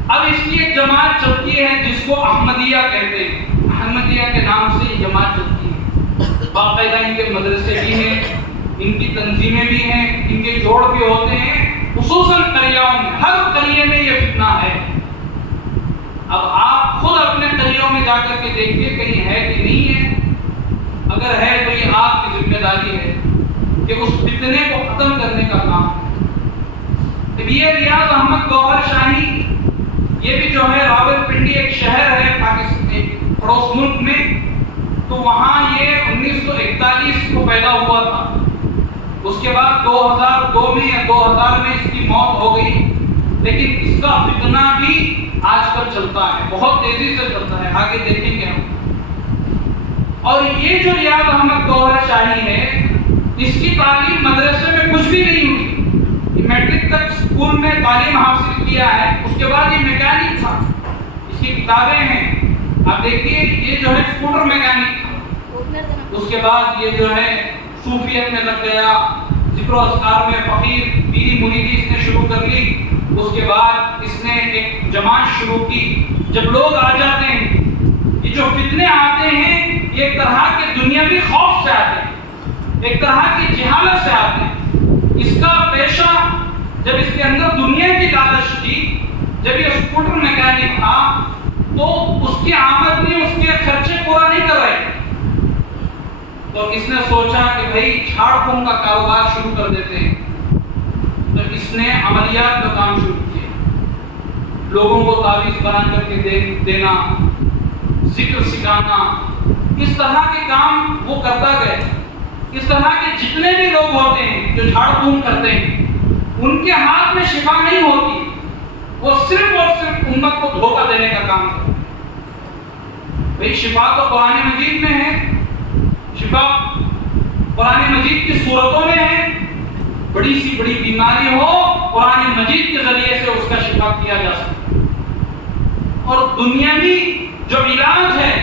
اب اس کی ایک جماعت چلتی ہے جس کو احمدیہ کہتے ہیں، احمدیہ کے نام سے یہ جماعت چلتی ہے، باقاعدہ ان کے مدرسے بھی ہیں، ان کی تنظیمیں بھی ہیں، ان کے جوڑ بھی ہوتے ہیں، خصوصاً قریوں میں، ہر قریے میں یہ فتنہ ہے۔ اب آپ خود اپنے قریوں میں جا کر کے دیکھیے کہیں ہے کہ نہیں ہے، اگر ہے تو یہ آپ کی ذمہ داری ہے کہ اس فتنے کو ختم کرنے کا کام ہے۔ یہ ریاض احمد گوہر شاہی یہ بھی جو ہے راولپنڈی ایک شہر ہے پاکستان پڑوس ملک میں، تو وہاں یہ 1941 کو پیدا ہوا تھا، اس کے بعد 2002 میں یا 2000 میں اس کی موت ہو گئی، لیکن اس کا فتنہ بھی آج کل چلتا ہے، بہت تیزی سے چلتا ہے، آگے دیکھیں گے ہم۔ اور یہ جو ریاض احمد گوہر شاہی ہے، اس کی تعلیم مدرسے میں کچھ بھی نہیں ہوئی، میٹرک تک اسکول میں تعلیم حاصل کیا ہے، اس کے بعد یہ میکینک تھا، اس کی کتابیں ہیں، آپ دیکھیے یہ جو ہے اسکوٹر میکینک تھا، اس کے بعد یہ جو ہے صوفیت میں لگ گیا، ذکر و اذکار میں فقیر پیری مریدی اس نے شروع کر لی، اس کے بعد اس نے ایک جماعت شروع کی۔ جب لوگ آ جاتے ہیں، یہ جو فتنے آتے ہیں یہ ایک طرح کے دنیاوی خوف سے آتے ہیں، ایک طرح کی جہالت سے آتے ہیں۔ اس کا پیشہ جب اس کے اندر دنیا کی لالچ تھی، جب یہ اسکوٹر میکینک تھا، تو اس کی آمدنی اس کے خرچے پورا نہیں کر رہے، تو اس نے سوچا کہ بھئی جھاڑ پھونک کا کاروبار شروع کر دیتے ہیں، تو اس نے عملیات کا کام شروع کیا، لوگوں کو تعویذ بنا کر کے دینا، ذکر سکھانا، اس طرح کے کام وہ کرتا گیا۔ اس طرح کے جتنے بھی لوگ ہوتے ہیں جو جھاڑ پھونک کرتے ہیں، ان کے ہاتھ میں شفا نہیں ہوتی، وہ صرف اور صرف امت کو دھوکہ دینے کا کام کرتے ہیں۔ بھئی شفا تو قرآن مجید میں ہے، شفا قرآن مجید کی صورتوں میں ہے، بڑی سی بڑی بیماری ہو قرآن مجید کے ذریعے سے اس کا شفا کیا جا سکتا ہے، اور دنیاوی جو علاج ہے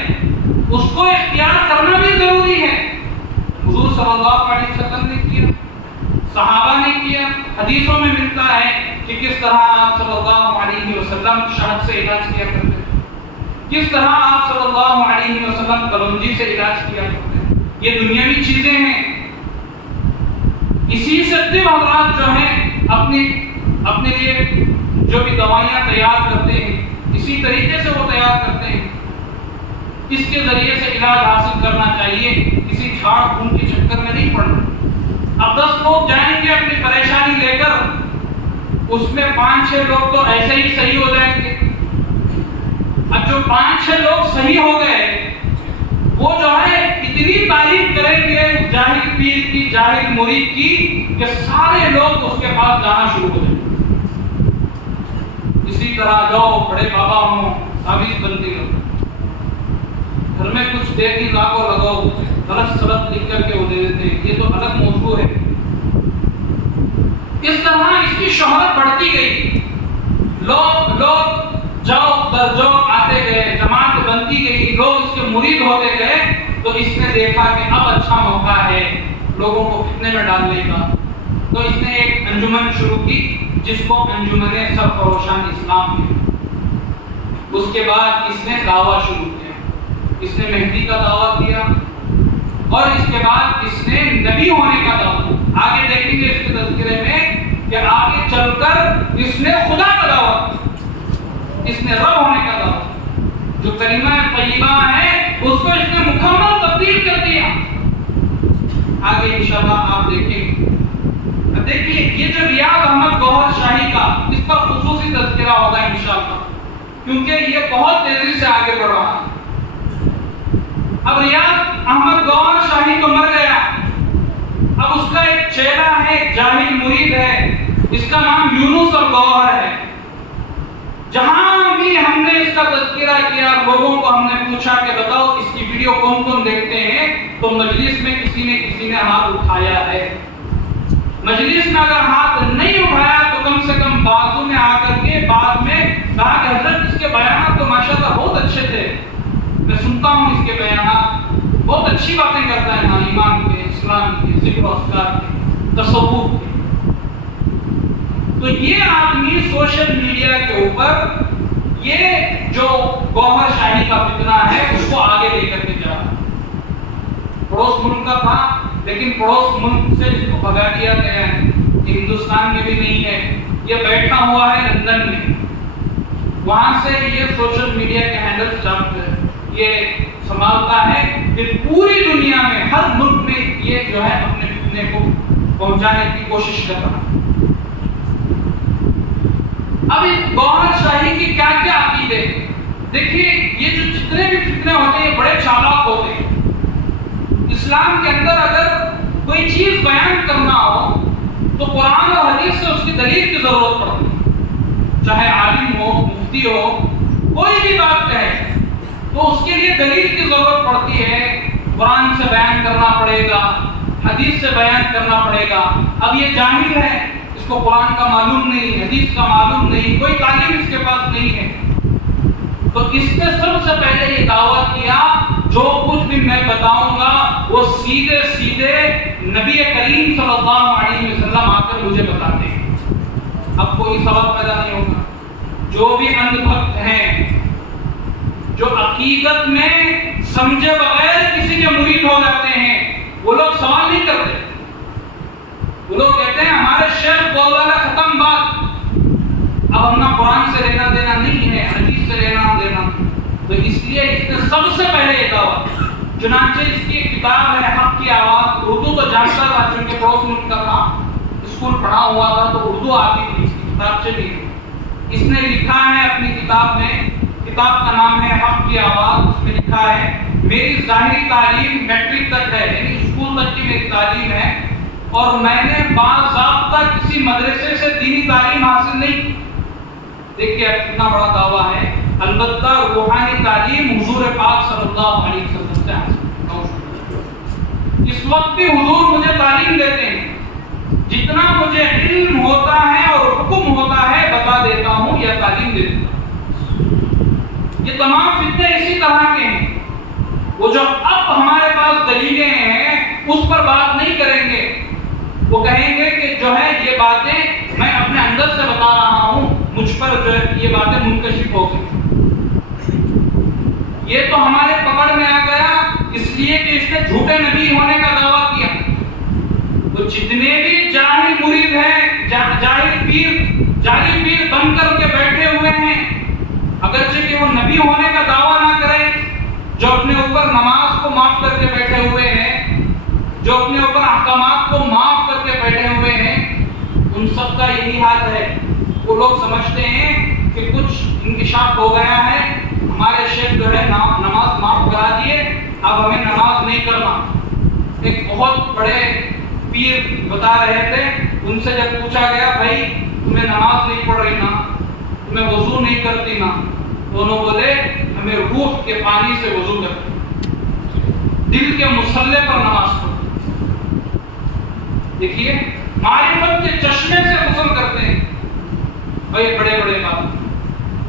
اس کو اختیار کرنا بھی ضروری ہے۔ حضور صلی اللہ علیہ وسلم نے کیا، صحابہ نے کیا، حدیثوں میں ملتا ہے کہ کس طرح آپ صلی اللہ علیہ وسلم شہد سے علاج کیا کرتے ہیں، کس طرح آپ صلی اللہ علیہ وسلم کلونجی سے علاج کیا کرتے ہیں، یہ دنیاوی چیزیں ہیں۔ اسی سے طب حضرات جو ہیں اپنے لیے جو بھی دوائیاں تیار کرتے ہیں، اسی طریقے سے وہ تیار کرتے ہیں، اس کے ذریعے سے علاج حاصل کرنا چاہیے، کسی جھاڑ پھونک کے چکر میں نہیں پڑنا۔ اب 10 لوگ جائیں گے اپنی پریشانی لے کر، اس میں 5-6 لوگ تو ایسے ہی صحیح ہو جائیں گے۔ اب جو 5-6 لوگ صحیح ہو گئے، وہ جو ہے اتنی تعریف کریں گے جاہل پیر کی، جاہل مرید کی، کہ سارے لوگ اس کے پاس جانا شروع ہو جائیں گے۔ اسی طرح جاؤ بڑے بابا ہوں، تعویذ بنتی ہو، گھر میں کچھ دیکھی لاکھوں لگاؤ، غلط سلط لکھ کر کے وہ دے دیتے ہیں، یہ تو الگ موضوع ہے۔ اس طرح اس کی شہرت بڑھتی گئی، لوگ جاؤ در جاؤ آتے گئے، جماعت بنتی گئی، لوگ اس کے مرید ہوتے گئے، تو اس نے دیکھا کہ اب اچھا موقع ہے، لوگوں کو فتنے میں ڈالنے کا. تو اس نے ایک انجمن شروع کی جس کو انجمن سرفروشان اسلام کی. اس کے بعد اس نے دعویٰ شروع کیا. اس نے مہدی کا دعویٰ کیا اور اس کے بعد اس نے نبی ہونے کا دعویٰ. آگے دیکھیں گے اس کے تذکرے میں کہ آگے چل کر اس نے خدا کا دعویٰ کیا, اس نے رب ہونے کا دعویٰ. جو کلمہ طیبہ ہے اس کو اس نے مکمل تبدیل کر دیا. آگے انشاءاللہ آپ دیکھیں گے. دیکھیے یہ جو ریاض احمد گوہر شاہی کا اس پر خصوصی تذکرہ ہوگا انشاءاللہ, کیونکہ یہ بہت تیزی سے آگے بڑھ رہا ہے. اب ریاض احمد گوہر شاہی تو مر گیا. اب اس کا ایک چیلا ہے, ایک جاہل مرید ہے, اس کا نام یونس الگوہر ہے. جہاں بھی ہم نے اس کا تذکرہ کیا, لوگوں کو ہم نے پوچھا کہ بتاؤ اس کی ویڈیو کون کون دیکھتے ہیں, تو مجلس میں کسی نے ہاتھ اٹھایا ہے. مجلس میں اگر ہاتھ نہیں اٹھایا تو کم سے کم بازو میں آ کر کے بعد میں کہا کہ حضرت اس کے بیانات تو ماشاءاللہ بہت اچھے تھے, میں سنتا ہوں اس کے بیانات, بہت اچھی باتیں کرتا ہے نا, ایمان کے, اسلام کے, ذکر و اذکار کے, تصوف کے. تو یہ آدمی سوشل میڈیا کے اوپر یہ جو گوہر شاہی کا فتنہ ہے اس کو آگے لے کر کے جا رہا ہے. پڑوس ملک کا تھا لیکن پڑوس ملک سے اس کو بھگا دیا گیا ہے. یہ ہندوستان میں بھی نہیں ہے, یہ بیٹھا ہوا ہے لندن میں, وہاں سے یہ سوشل میڈیا کے ہینڈلز یہ سنبھالتا ہے. پھر پوری دنیا میں ہر ملک میں یہ جو ہے اپنے فتنے کو پہنچانے کی کوشش کر رہا ہے. اب اس گوہر شاہی کی کیا کیا عقیدے, دیکھیے یہ جو جتنے بھی فتنے ہوتے ہیں یہ بڑے چالاک ہوتے ہیں. اسلام کے اندر اگر کوئی چیز بیان کرنا ہو تو قرآن اور حدیث سے اس کی دلیل کی ضرورت پڑتی ہے. چاہے عالم ہو, مفتی ہو, کوئی بھی بات کہے تو اس کے لیے دلیل کی ضرورت پڑتی ہے. قرآن سے بیان کرنا پڑے گا, حدیث سے بیان کرنا پڑے گا. اب یہ جاہل ہے, اس کو قرآن کا معلوم نہیں, حدیث کا معلوم نہیں, کوئی تعلیم اس کے پاس نہیں ہے. تو اس نے سب سے پہلے یہ دعویٰ کیا جو کچھ بھی میں بتاؤں گا وہ سیدھے سیدھے نبی کریم صلی اللہ علیہ وسلم آ کر مجھے بتاتے ہیں. اب کوئی سوال پیدا نہیں ہوگا. جو بھی اندھ بھکت ہیں, جو عقیدت میں سمجھے بغیر کسی کے مرید ہو جاتے ہیں, وہ لوگ سوال نہیں کرتے. وہ لوگ کہتے ہیں ہمارے شیخ بول رہا ہے ختم بات, اب ہم نہ قرآن سے لینا دینا نہیں ہے, حدیث سے لینا دینا. تو اس لیے اس نے سب سے پہلے یہ دعویٰ, چنانچہ اس کی کتاب ہے حق کی آواز. اردو تو جانتا تھا چونکہ پڑوس ملک کا تھا, اسکول پڑھا ہوا تھا تو اردو آتی تھی, اس کی کتاب سے بھی. اس نے لکھا ہے اپنی کتاب میں, کتاب کا نام ہے حق کی آواز. اس میں لکھا ہے میری ظاہری تعلیم میٹرک تک ہے, یعنی اسکول تک کی میری تعلیم ہے, اور میں نے باضابطہ کسی مدرسے سے دینی تعلیم حاصل نہیں کی. دیکھیے کتنا بڑا دعویٰ ہے. البتہ روحانی تعلیم حضور پاک صلی اللہ علیہ وسلم سے حاصل. اس وقت بھی حضور مجھے تعلیم دیتے ہیں, جتنا مجھے علم ہوتا ہے اور حکم ہوتا ہے بتا دیتا ہوں یا تعلیم دیتا ہوں. یہ تمام فتنے اسی طرح کے ہیں. وہ جو اب ہمارے پاس دلیلیں ہیں اس پر بات نہیں کریں گے, وہ کہیں گے کہ جو ہے یہ باتیں میں اپنے اندر سے بتا رہا ہوں, مجھ پر جو ہے یہ باتیں منکشف ہو گئی. یہ تو ہمارے پکڑ میں آ گیا اس لیے کہ اس نے جھوٹے نبی ہونے کا دعویٰ کیا. تو جتنے بھی جاہل مرید ہیں, جاہل پیر بن کر کے بیٹھے ہوئے ہیں, اگرچہ کہ وہ نبی ہونے کا دعویٰ نہ کریں, جو اپنے اوپر نماز کو معاف کر کے بیٹھے ہوئے ہیں, جو اپنے اوپر احکامات کو معاف کر کے بیٹھے ہوئے ہیں, ان سب کا یہی حال ہے. وہ لوگ سمجھتے ہیں کہ کچھ انکشاف ہو گیا ہے, ہمارے شیخ جو ہے نماز معاف کرا دیے, اب ہمیں نماز نہیں کرنا. ایک بہت بڑے پیر بتا رہے تھے, ان سے جب پوچھا گیا بھائی تمہیں نماز نہیں پڑھ رہی نا, تمہیں وضو نہیں کرتی نا, دونوں بولے ہمیں روح کے پانی سے وضو کرتے, دل کے مصلے پر نماز پڑھتے. دیکھیے معرفت کے چشمے سے غسل کرتے ہیں بھائی, بڑے بڑے بات.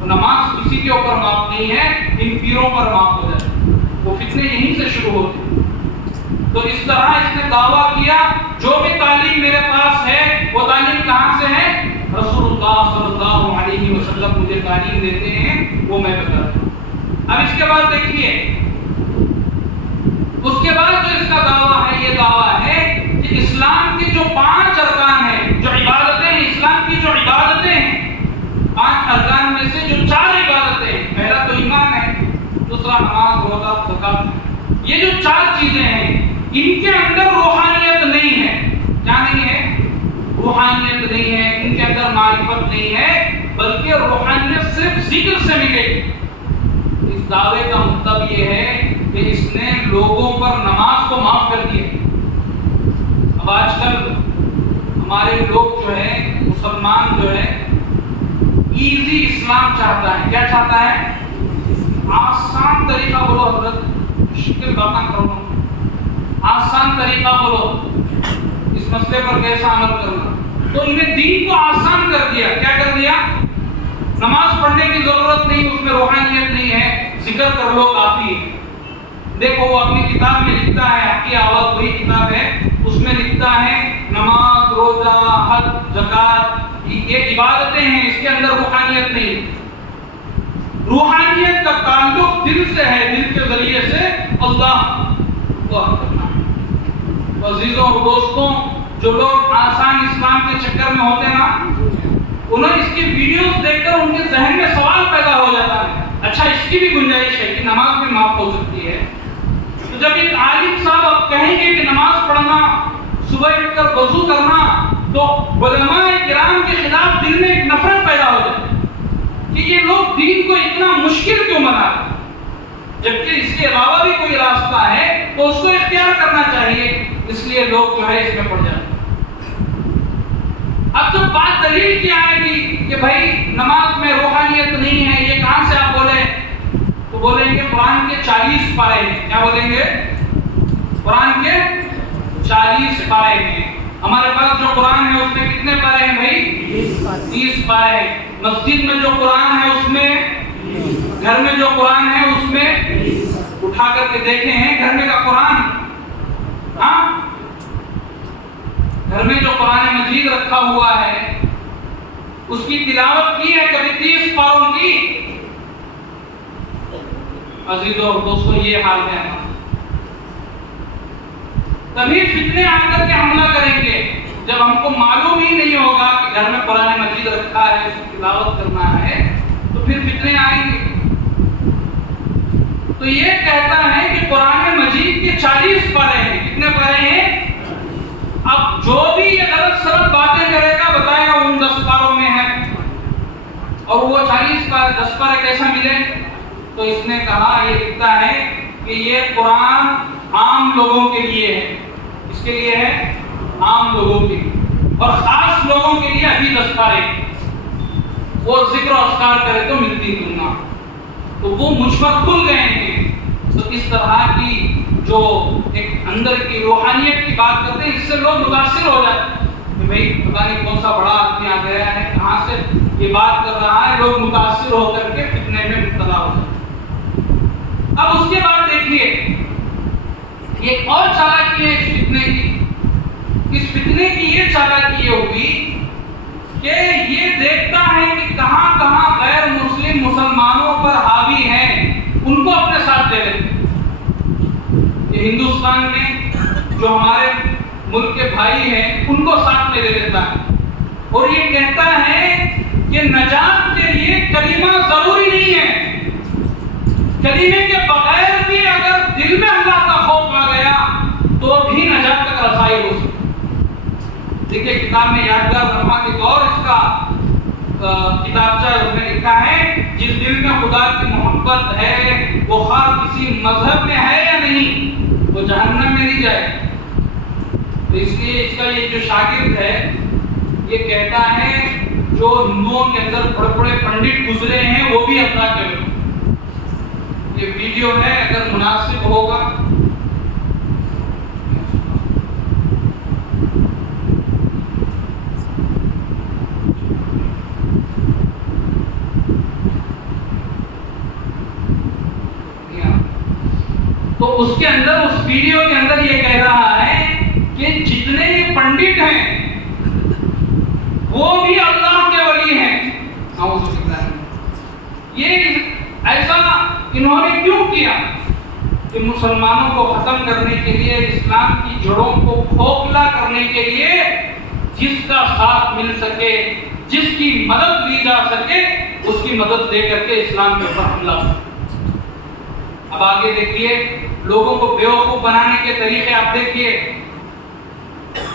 نماز کسی کے اوپر معاف نہیں ہے, ان پیروں پر معاف ہو جاتی. وہ فتنے یہیں سے شروع ہوتے ہیں. تو تو اس طرح اس نے دعویٰ کیا جو بھی تعلیم میرے پاس ہے وہ تعلیم کہاں سے ہے؟ رسول اللہ صلی اللہ علیہ وسلم مجھے تعلیم دیتے ہیں، وہ میں بتا رہا ہوں۔ اب اس کے بعد دیکھیے، اس کے بعد جو اس کا دعویٰ ہے، یہ دعویٰ ہے کہ اسلام کے جو 5 ارکان ہیں، جو عبادتیں ہیں، اسلام کی جو عبادتیں ہیں، 5 ارکان میں سے جو 4 عبادتیں ہیں، پہلا تو ایمان ہے، دوسرا نماز، روزہ، زکات، یہ جو 4 چیزیں ہیں ان کے اندر روحانیت نہیں ہے۔ کیا نہیں ہے؟ روحانیت نہیں ہے، ان کے اندر معرفت نہیں ہے، بلکہ روحانیت صرف ذکر سے ملے گی۔ اس دعوے کا مطلب یہ ہے کہ اس نے لوگوں پر نماز کو معاف کر دیا۔ اب آج کل ہمارے لوگ جو ہے، مسلمان جو ہے، ایزی اسلام چاہتا ہے۔ کیا چاہتا ہے؟ آسان طریقہ بولو حضرت، مشکل باتیں کرو، آسان طریقہ بولو، اس مسئلے پر کیسا عمل کرنا۔ تو انہیں دین کو آسان کر دیا۔ کیا کر دیا؟ نماز پڑھنے کی ضرورت نہیں، اس میں روحانیت نہیں ہے، ذکر کر لو کافی ہے۔ دیکھو وہ اپنی کتاب میں لکھتا ہے، حق کی آواز وہی کتاب ہے، اس میں لکھتا ہے نماز، روزہ، حج، زکات یہ عبادتیں ہیں، اس کے اندر روحانیت نہیں۔ روحانیت کا تعلق دل سے ہے، دل کے ذریعے سے اللہ کو کرنا ہے۔ عزیزوں اور دوستوں، جو لوگ آسان اسلام کے چکر میں ہوتے ہیں نا، انہیں اس کی ویڈیوز دیکھ کر ان کے ذہن میں سوال پیدا ہو جاتا ہے، اچھا اس کی بھی گنجائش ہے کہ نماز بھی معاف ہو سکتی ہے۔ تو جب ایک عالم صاحب اب کہیں گے کہ نماز پڑھنا، صبح اٹھ کر وضو کرنا، تو علماء کرام کے خلاف دل میں ایک نفرت پیدا ہو جاتی ہے کہ یہ لوگ دین کو اتنا مشکل کیوں بنا رہے ہیں، جبکہ اس کے علاوہ بھی کوئی راستہ ہے تو اس کو اختیار کرنا چاہیے۔ اس لیے لوگ جو ہے اس میں پڑ جاتے ہیں۔ اب جب بات دلیل کی آئے گی کہ بھائی نماز میں روحانیت نہیں ہے، یہ کہاں سے آپ بولے؟ تو بولیں گے قرآن کے 40 پارے ہیں۔ کیا بولیں گے؟ قرآن کے 40 پارے ہیں۔ ہمارے پاس جو قرآن ہے اس میں کتنے پارے ہیں بھائی؟ 30 پارے ہیں۔ مسجد میں جو قرآن ہے اس میں، گھر میں جو قرآن ہے اس میں، اٹھا کر کے دیکھے ہیں گھر میں کا قرآن؟ ہاں، گھر میں جو قرآن مجید رکھا ہوا ہے اس کی تلاوت کی ہے کبھی 30 پاروں کی؟ عزیزوں اور دوستوں، یہ حال ہے۔ تبھی فتنے آ کر کے حملہ کریں گے جب ہم کو معلوم ہی نہیں ہوگا کہ گھر میں قرآن مجید رکھا ہے، اس کی تلاوت کرنا ہے، تو پھر فتنے آئیں گے۔ تو یہ کہتا ہے کہ قرآن مجید کے 40 پارے ہیں۔ کتنے پارے ہیں؟ اب جو بھی یہ غلط سلط باتیں کرے گا بتائے گا ان 10 پاروں میں ہے، اور وہ 40 پارے 10 پارے کیسا ملے؟ تو اس نے کہا، یہ لکھتا ہے کہ یہ قرآن عام لوگوں کے لیے ہے۔ اس کے لیے ہے؟ عام لوگوں کے لیے، اور خاص لوگوں کے لیے ابھی 10 پارے، وہ ذکر و اذکار کرے تو ملتی دنیا۔ تو وہ مجھ پر کھل گئے ہیں۔ تو اس طرح کی جو ایک اندر کی روحانیت کی بات کرتے ہیں، اس سے لوگ متاثر ہو جاتے ہیں کہ بھئی پتہ نہیں کون سا بڑا آدمی آ گیا ہے، کہاں سے یہ بات کر رہا ہے، لوگ متاثر ہو کر کے فتنے میں مبتلا ہو جاتے ہیں۔ اب اس کے بعد دیکھیے، یہ اور چالاکی ہے اس فتنے کی۔ اس فتنے کی یہ چالاکی یہ ہوئی کہ یہ دیکھتا ہے کہ کہاں کہاں غیر مسلم مسلمانوں پر حاوی ہیں، ان کو اپنے ساتھ لے لیتے ہیں۔ یہ ہندوستان میں جو ہمارے ملک کے بھائی ہیں ان کو ساتھ میں لے لیتا ہے، اور یہ کہتا ہے کہ نجات کے لیے کلمہ ضروری نہیں ہے، کلمے کے بغیر بھی اگر دل میں اللہ کا خوف آ گیا تو بھی نجات تک رسائی ہو سکتی۔ دیکھیے کتاب میں یادگار لمحہ کے طور اس کا کتابچہ اس میں لکھا ہے، جس دل میں خدا کی محبت ہے وہ خواہ کسی مذہب میں ہے یا نہیں، وہ جہنم میں نہیں جائے۔ تو اس لیے اس کا یہ جو شاگرد ہے یہ کہتا ہے جو ہندوؤں کے اندر بڑے بڑے پنڈت گزرے ہیں وہ بھی اللہ کے لوگ۔ یہ ویڈیو ہے، اگر مناسب ہوگا تو اس کے اندر، اس ویڈیو کے اندر یہ کہہ رہا کہ مسلمانوں کو ختم کرنے کے لیے، اسلام کی جڑوں کو کھوکھلا کرنے کے لیے جس کا ساتھ مل سکے، جس کی مدد لی جا سکے، اس کی مدد دے کر کے اسلام کے اوپر حملہ ہو۔ اب آگے دیکھیے لوگوں کو بیوقوف بنانے کے طریقے آپ دیکھیے۔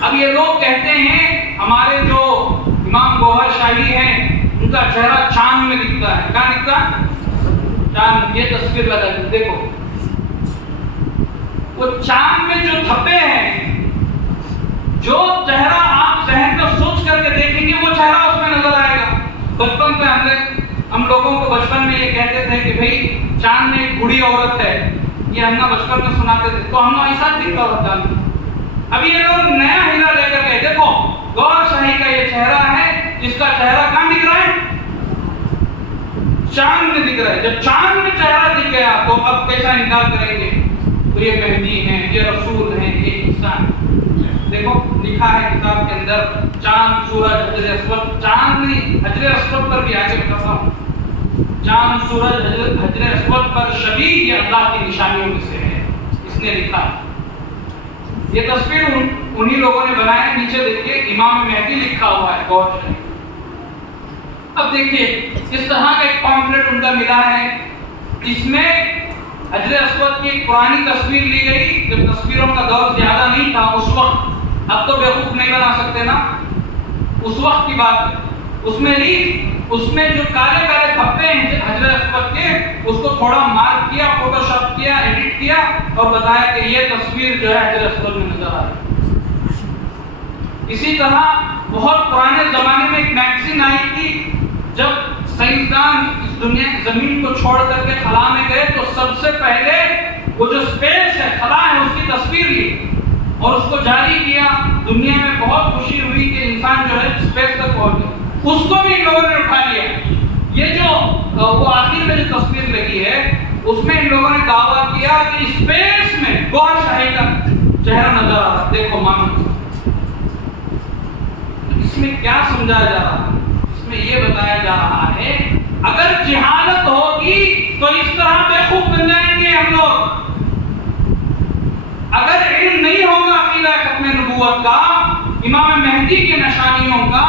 اب یہ لوگ کہتے ہیں ہمارے جو امام گوہر شاہی ہیں ان کا چہرہ چاند میں دکھتا ہے۔ کہاں دکھتا ہے؟ چاند۔ یہ تصویر لگا دیکھو، وہ چاند میں جو دھبے ہیں، جو چہرہ آپ ذہن میں سوچ کر کے دیکھیں گے وہ چہرہ اس میں نظر آئے گا۔ بچپن میں ہم لوگوں کو بچپن میں یہ کہتے تھے کہ بھئی چاند میں ایک بوڑھی عورت ہے، یہ ہم نے بچپن میں سناتے تھے تو ہم نے ایسا دکھتا ہوتا ہے۔ اب یہ لوگ نیا ہیرا لے کر کے دیکھو گوہر شاہی کا یہ چہرہ ہے، جس کا چہرہ کہاں دکھ رہا ہے؟ چاند میں دکھ رہا ہے۔ جب چاند میں چہرہ دکھ گیا تو اب کیسا انکار کریں گے؟ تو یہ مہدی ہیں، یہ رسول ہیں، یہ انسان۔ دیکھو لکھا ہے کتاب کے اندر چاند، سورج، حجر اسود، چاند نہیں حجر اسود پر بھی آگے بتاتا ہوں، چاند، سورج، حجر اسود پر شبیہ یہ اللہ کی نشانیوں میں سے ہے، اس نے لکھا۔ یہ تصویر انہی لوگوں نے بنایا ہے۔ نیچے دیکھیے امام مہدی لکھا ہوا ہے گوہر شاہی۔ اب دیکھیے اس طرح کا ایک پامفلیٹ ان کا ملا ہے، اس میں حجر اسود کی ایک پرانی تصویر لی گئی جب تصویروں کا دور زیادہ نہیں تھا اس وقت، اب تو بیوقوف نہیں بنا سکتے نا، اس وقت کی بات ہے، اس میں لی، اس میں جو کالے کالے دھبے ہیں حجر اسود کے اس کو تھوڑا مارک کیا، فوٹو شاپ کیا، ایڈٹ کیا اور بتایا کہ یہ تصویر جو ہے حجر اسود میں نظر آ رہی ہے۔ اسی طرح بہت پرانے زمانے میں ایک میگزین آئی تھی، جب سائنسدان اس دنیا زمین کو چھوڑ کر کے خلا میں گئے تو سب سے پہلے وہ جو اسپیس ہے، خلا ہے، اس کی تصویر لی اور اس کو جاری کیا۔ دنیا میں بہت خوشی ہوئی کہ انسان جو ہے اسپیس تک پہنچ گیا۔ اس کو بھی ان لوگوں نے اٹھا لیا۔ یہ جو وہ آخر میں جو تصویر لگی ہے اس میں ان لوگوں نے دعویٰ کیا کہ اسپیس میں گوہر شاہی کا چہرہ نظر آ رہا۔ دیکھو مانو، اس میں کیا سمجھایا جا رہا ہے؟ اس میں یہ بتایا جا رہا ہے اگر جہالت ہوگی تو اس طرح بیوقوف بن جائیں گے ہم لوگ۔ اگر علم نہیں ہوگا عقیدہ ختم نبوت کا، امام مہدی کی نشانیوں کا،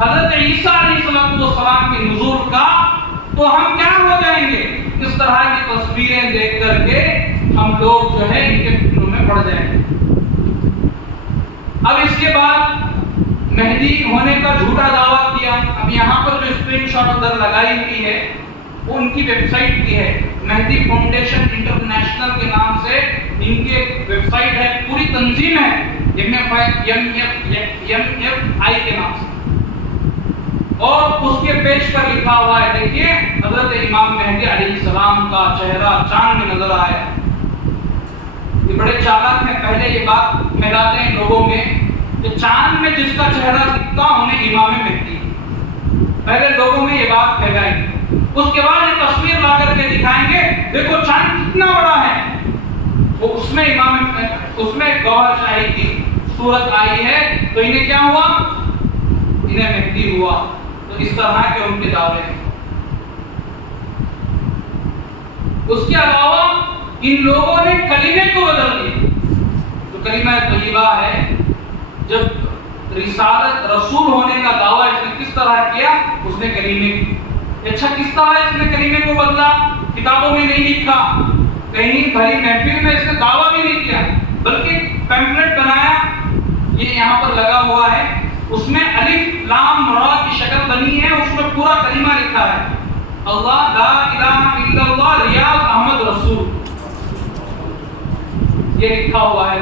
حضرت عیسیٰ علیہ السلام کے نزول کا، تو ہم کیا ہو جائیں گے؟ اس طرح کی تصویریں دیکھ کر کے ہم لوگ جو ہے ان کے فکروں میں پڑ جائیں گے۔ اب اس کے بعد مہدی ہونے کا جھوٹا دعویٰ کیا۔ اب یہاں پر جو اسکرین شاٹ ادھر لگائی ہوئی ہے وہ ان کی ویب سائٹ کی ہے، مہدی فاؤنڈیشن انٹرنیشنل کے نام سے ان کی ایک ویب سائٹ ہے، پوری تنظیم ہے MFI کے نام سے، اور اس کے پیج پر لکھا ہوا ہے، دیکھیے حضرت امام مہدی علیہ السلام کا چہرہ چاند میں نظر آیا۔ یہ بڑے چالاک ہیں، پہلے یہ بات پھیلاتے ہیں لوگوں میں کہ چاند میں جس کا چہرہ دکھتا انہیں امام مہدی، پہلے لوگوں میں یہ بات پھیلائیں گے، اس کے بعد یہ تصویر لا کر کے دکھائیں گے دیکھو چاند کتنا بڑا ہے، وہ اس میں گوہر شاہی کی صورت آئی ہے تو انہیں کیا ہوا؟ انہیں مہدی ہوا۔ تو اس طرح کے ان کے دعوے ہیں۔ اس کے علاوہ ان لوگوں نے کلمے کو بدل دیا۔ جو کلمہ طیبہ ہے، جب رسالت رسول ہونے کا دعویٰ اس نے کس طرح کیا؟ اس نے کلمے کی۔ اچھا کس طرح اس نے کلمے کو بدلا؟ کتابوں میں نہیں لکھا، کہیں بھری محفل میں اس نے دعویٰ بھی نہیں کیا، بلکہ پیمفلیٹ بنایا، یہ یہاں پر لگا ہوا ہے، اس میں الف لام را کی شکل بنی ہے، اس میں پورا کلمہ لکھا ہے، اللہ لا الہ الا اللہ ریاض احمد رسول، یہ لکھا ہوا ہے۔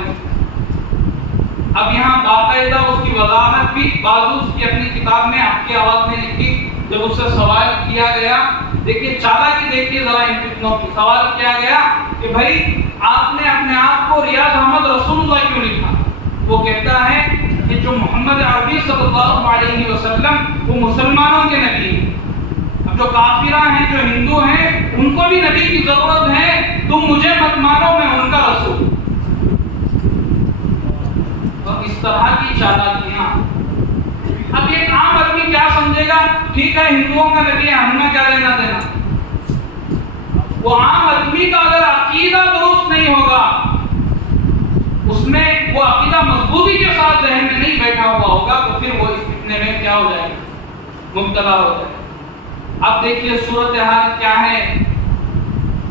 اب یہاں باقاعدہ اس کی وضاحت بھی بازو اس کی اپنی کتاب میں آپ کی آواز میں لکھی۔ جب اس سے سوال کیا گیا، دیکھیے چالاکی دیکھیے ذرا ان فتنوں کی، سوال کیا گیا کہ بھائی آپ نے اپنے آپ کو ریاض احمد رسول اللہ کیوں لکھا؟ وہ کہتا ہے کہ جو محمد عربی صلی اللہ علیہ وسلم وہ مسلمانوں کے نبی ہیں، اب جو کافرہ ہیں، جو ہندو ہیں، ان کو بھی نبی کی ضرورت ہے، تم مجھے مت مانو، میں ان کا رسول۔ اور اس طرح کی چالاکیاں، اب ایک عام آدمی کیا سمجھے گا؟ ٹھیک ہے ہندوؤں کا نبی ہے، ہم نے کیا لینا دینا؟ وہ عام آدمی کا اگر عقیدہ درست نہیں ہوگا، اس میں وہ عقیدہ مضبوطی کے ساتھ ذہن میں نہیں بیٹھا ہوا ہوگا، تو پھر وہ اس فتنے میں کیا ہو جائے گا؟ مبتلا ہو جائے گا۔ اب دیکھیے صورتحال کیا ہے۔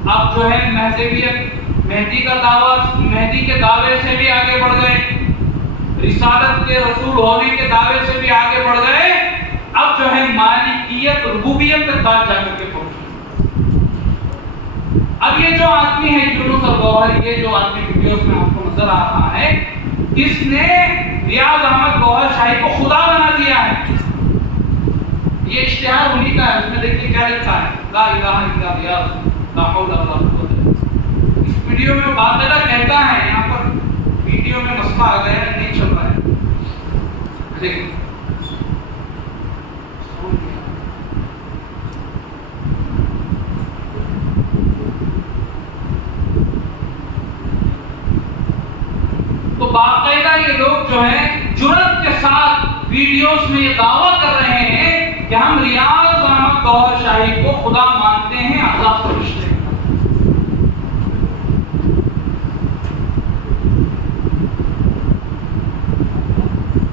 اب جو ہے مہدی کا دعویٰ، مہدی کے دعوے سے بھی آگے بڑھ گئے، رسالت کے رسول ہونے کے دعوے سے بھی آگے بڑھ گئے۔ اب جو ہے مالکیت ربوبیت تک بات جا کر کے پہنچے۔ اب یہ جو آدمی ہے یونس الگوہر، یہ جو آدمی ویڈیوز میں آپ کو نظر آ رہا ہے، اس نے ریاض احمد گوہر شاہی کو خدا بنا دیا ہے۔ یہ اشتہار انہی کا ہے، اس میں دیکھیے کیا لکھا ہے، لا الہ الا ریاض لا حول ولا قوت الا باللہ۔ اس ویڈیو میں باقاعدہ کہتا ہے، یہاں پر ویڈیو میں مسئلہ آ گیا ہے، نہیں چل رہا ہے، دیکھیں تو باقاعدہ یہ لوگ جو ہیں جرأت کے ساتھ ویڈیوز میں یہ دعویٰ کر رہے ہیں کہ ہم ریاض احمد گوہر شاہی کو خدا مانتے ہیں، عذاب فرشتے ہیں۔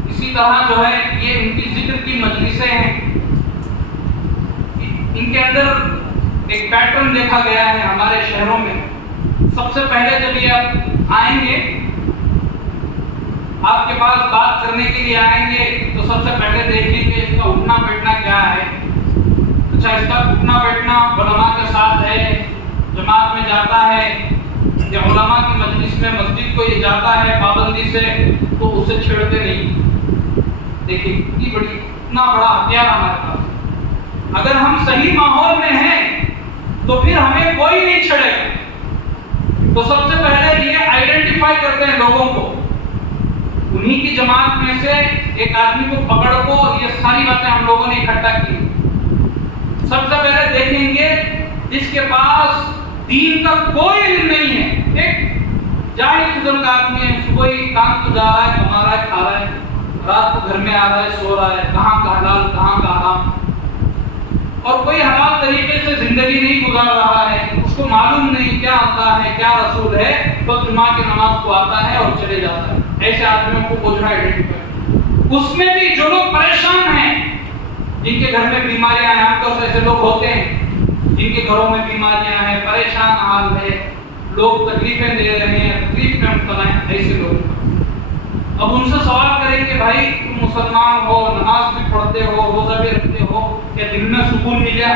اسی طرح جو ہے یہ ان کی ذکر کی مجلسیں ہیں، ان کے اندر ایک پیٹرن دیکھا گیا ہے ہمارے شہروں میں۔ سب سے پہلے جب یہ آئیں گے آپ کے پاس بات کرنے کے لیے آئیں گے، تو سب سے پہلے دیکھیں گے اس کا اٹھنا بیٹھنا کیا ہے۔ اچھا، اس کا اٹھنا بیٹھنا علماء کے ساتھ ہے، جماعت میں جاتا ہے، یا علماء کی مجلس میں مسجد کو یہ جاتا ہے پابندی سے، تو اسے چھیڑتے نہیں۔ دیکھیں اتنا بڑا ہتھیار ہمارے پاس۔ اگر ہم صحیح ماحول میں ہیں تو پھر ہمیں کوئی نہیں چھیڑے گا۔ تو سب سے پہلے یہ آئیڈینٹیفائی کرتے ہیں لوگوں کو، انہی کی جماعت میں سے ایک آدمی کو پکڑ کو یہ ساری باتیں ہم لوگوں نے اکٹھا کی۔ سب سے پہلے دیکھیں گے جس کے پاس دین کا کوئی علم نہیں ہے، ایک جاہل قسم کا آدمی ہے، صبح ہی کام کو جا رہا ہے، کما رہا ہے، کھا رہا ہے، رات کو گھر میں آ رہا ہے، سو رہا ہے، کہاں کا حلال کہاں کا حرام، اور کوئی حلال طریقے سے زندگی نہیں گزار رہا ہے، اس کو معلوم نہیں کیا اللہ ہے کیا رسول ہے، بس جمعہ کی نماز کو آتا ہے اور چلے جاتا ہے۔ ایسے آدمیوں کو بوجھا آئیڈینٹیفائی۔ اس میں بھی جو لوگ پریشان ہیں، جن کے گھر میں بیماریاں ہیں، عام طور سے ایسے لوگ ہوتے ہیں جن کے گھروں میں بیماریاں ہیں، پریشان حال ہے، لوگ تکلیفیں دے رہے ہیں، تکلیف میں مبتلا ہیں، ایسے لوگ اب ان سے سوال کریں کہ بھائی تم مسلمان ہو، نماز بھی پڑھتے ہو، روزہ بھی رکھتے ہو، کیا دل میں سکون ملا؟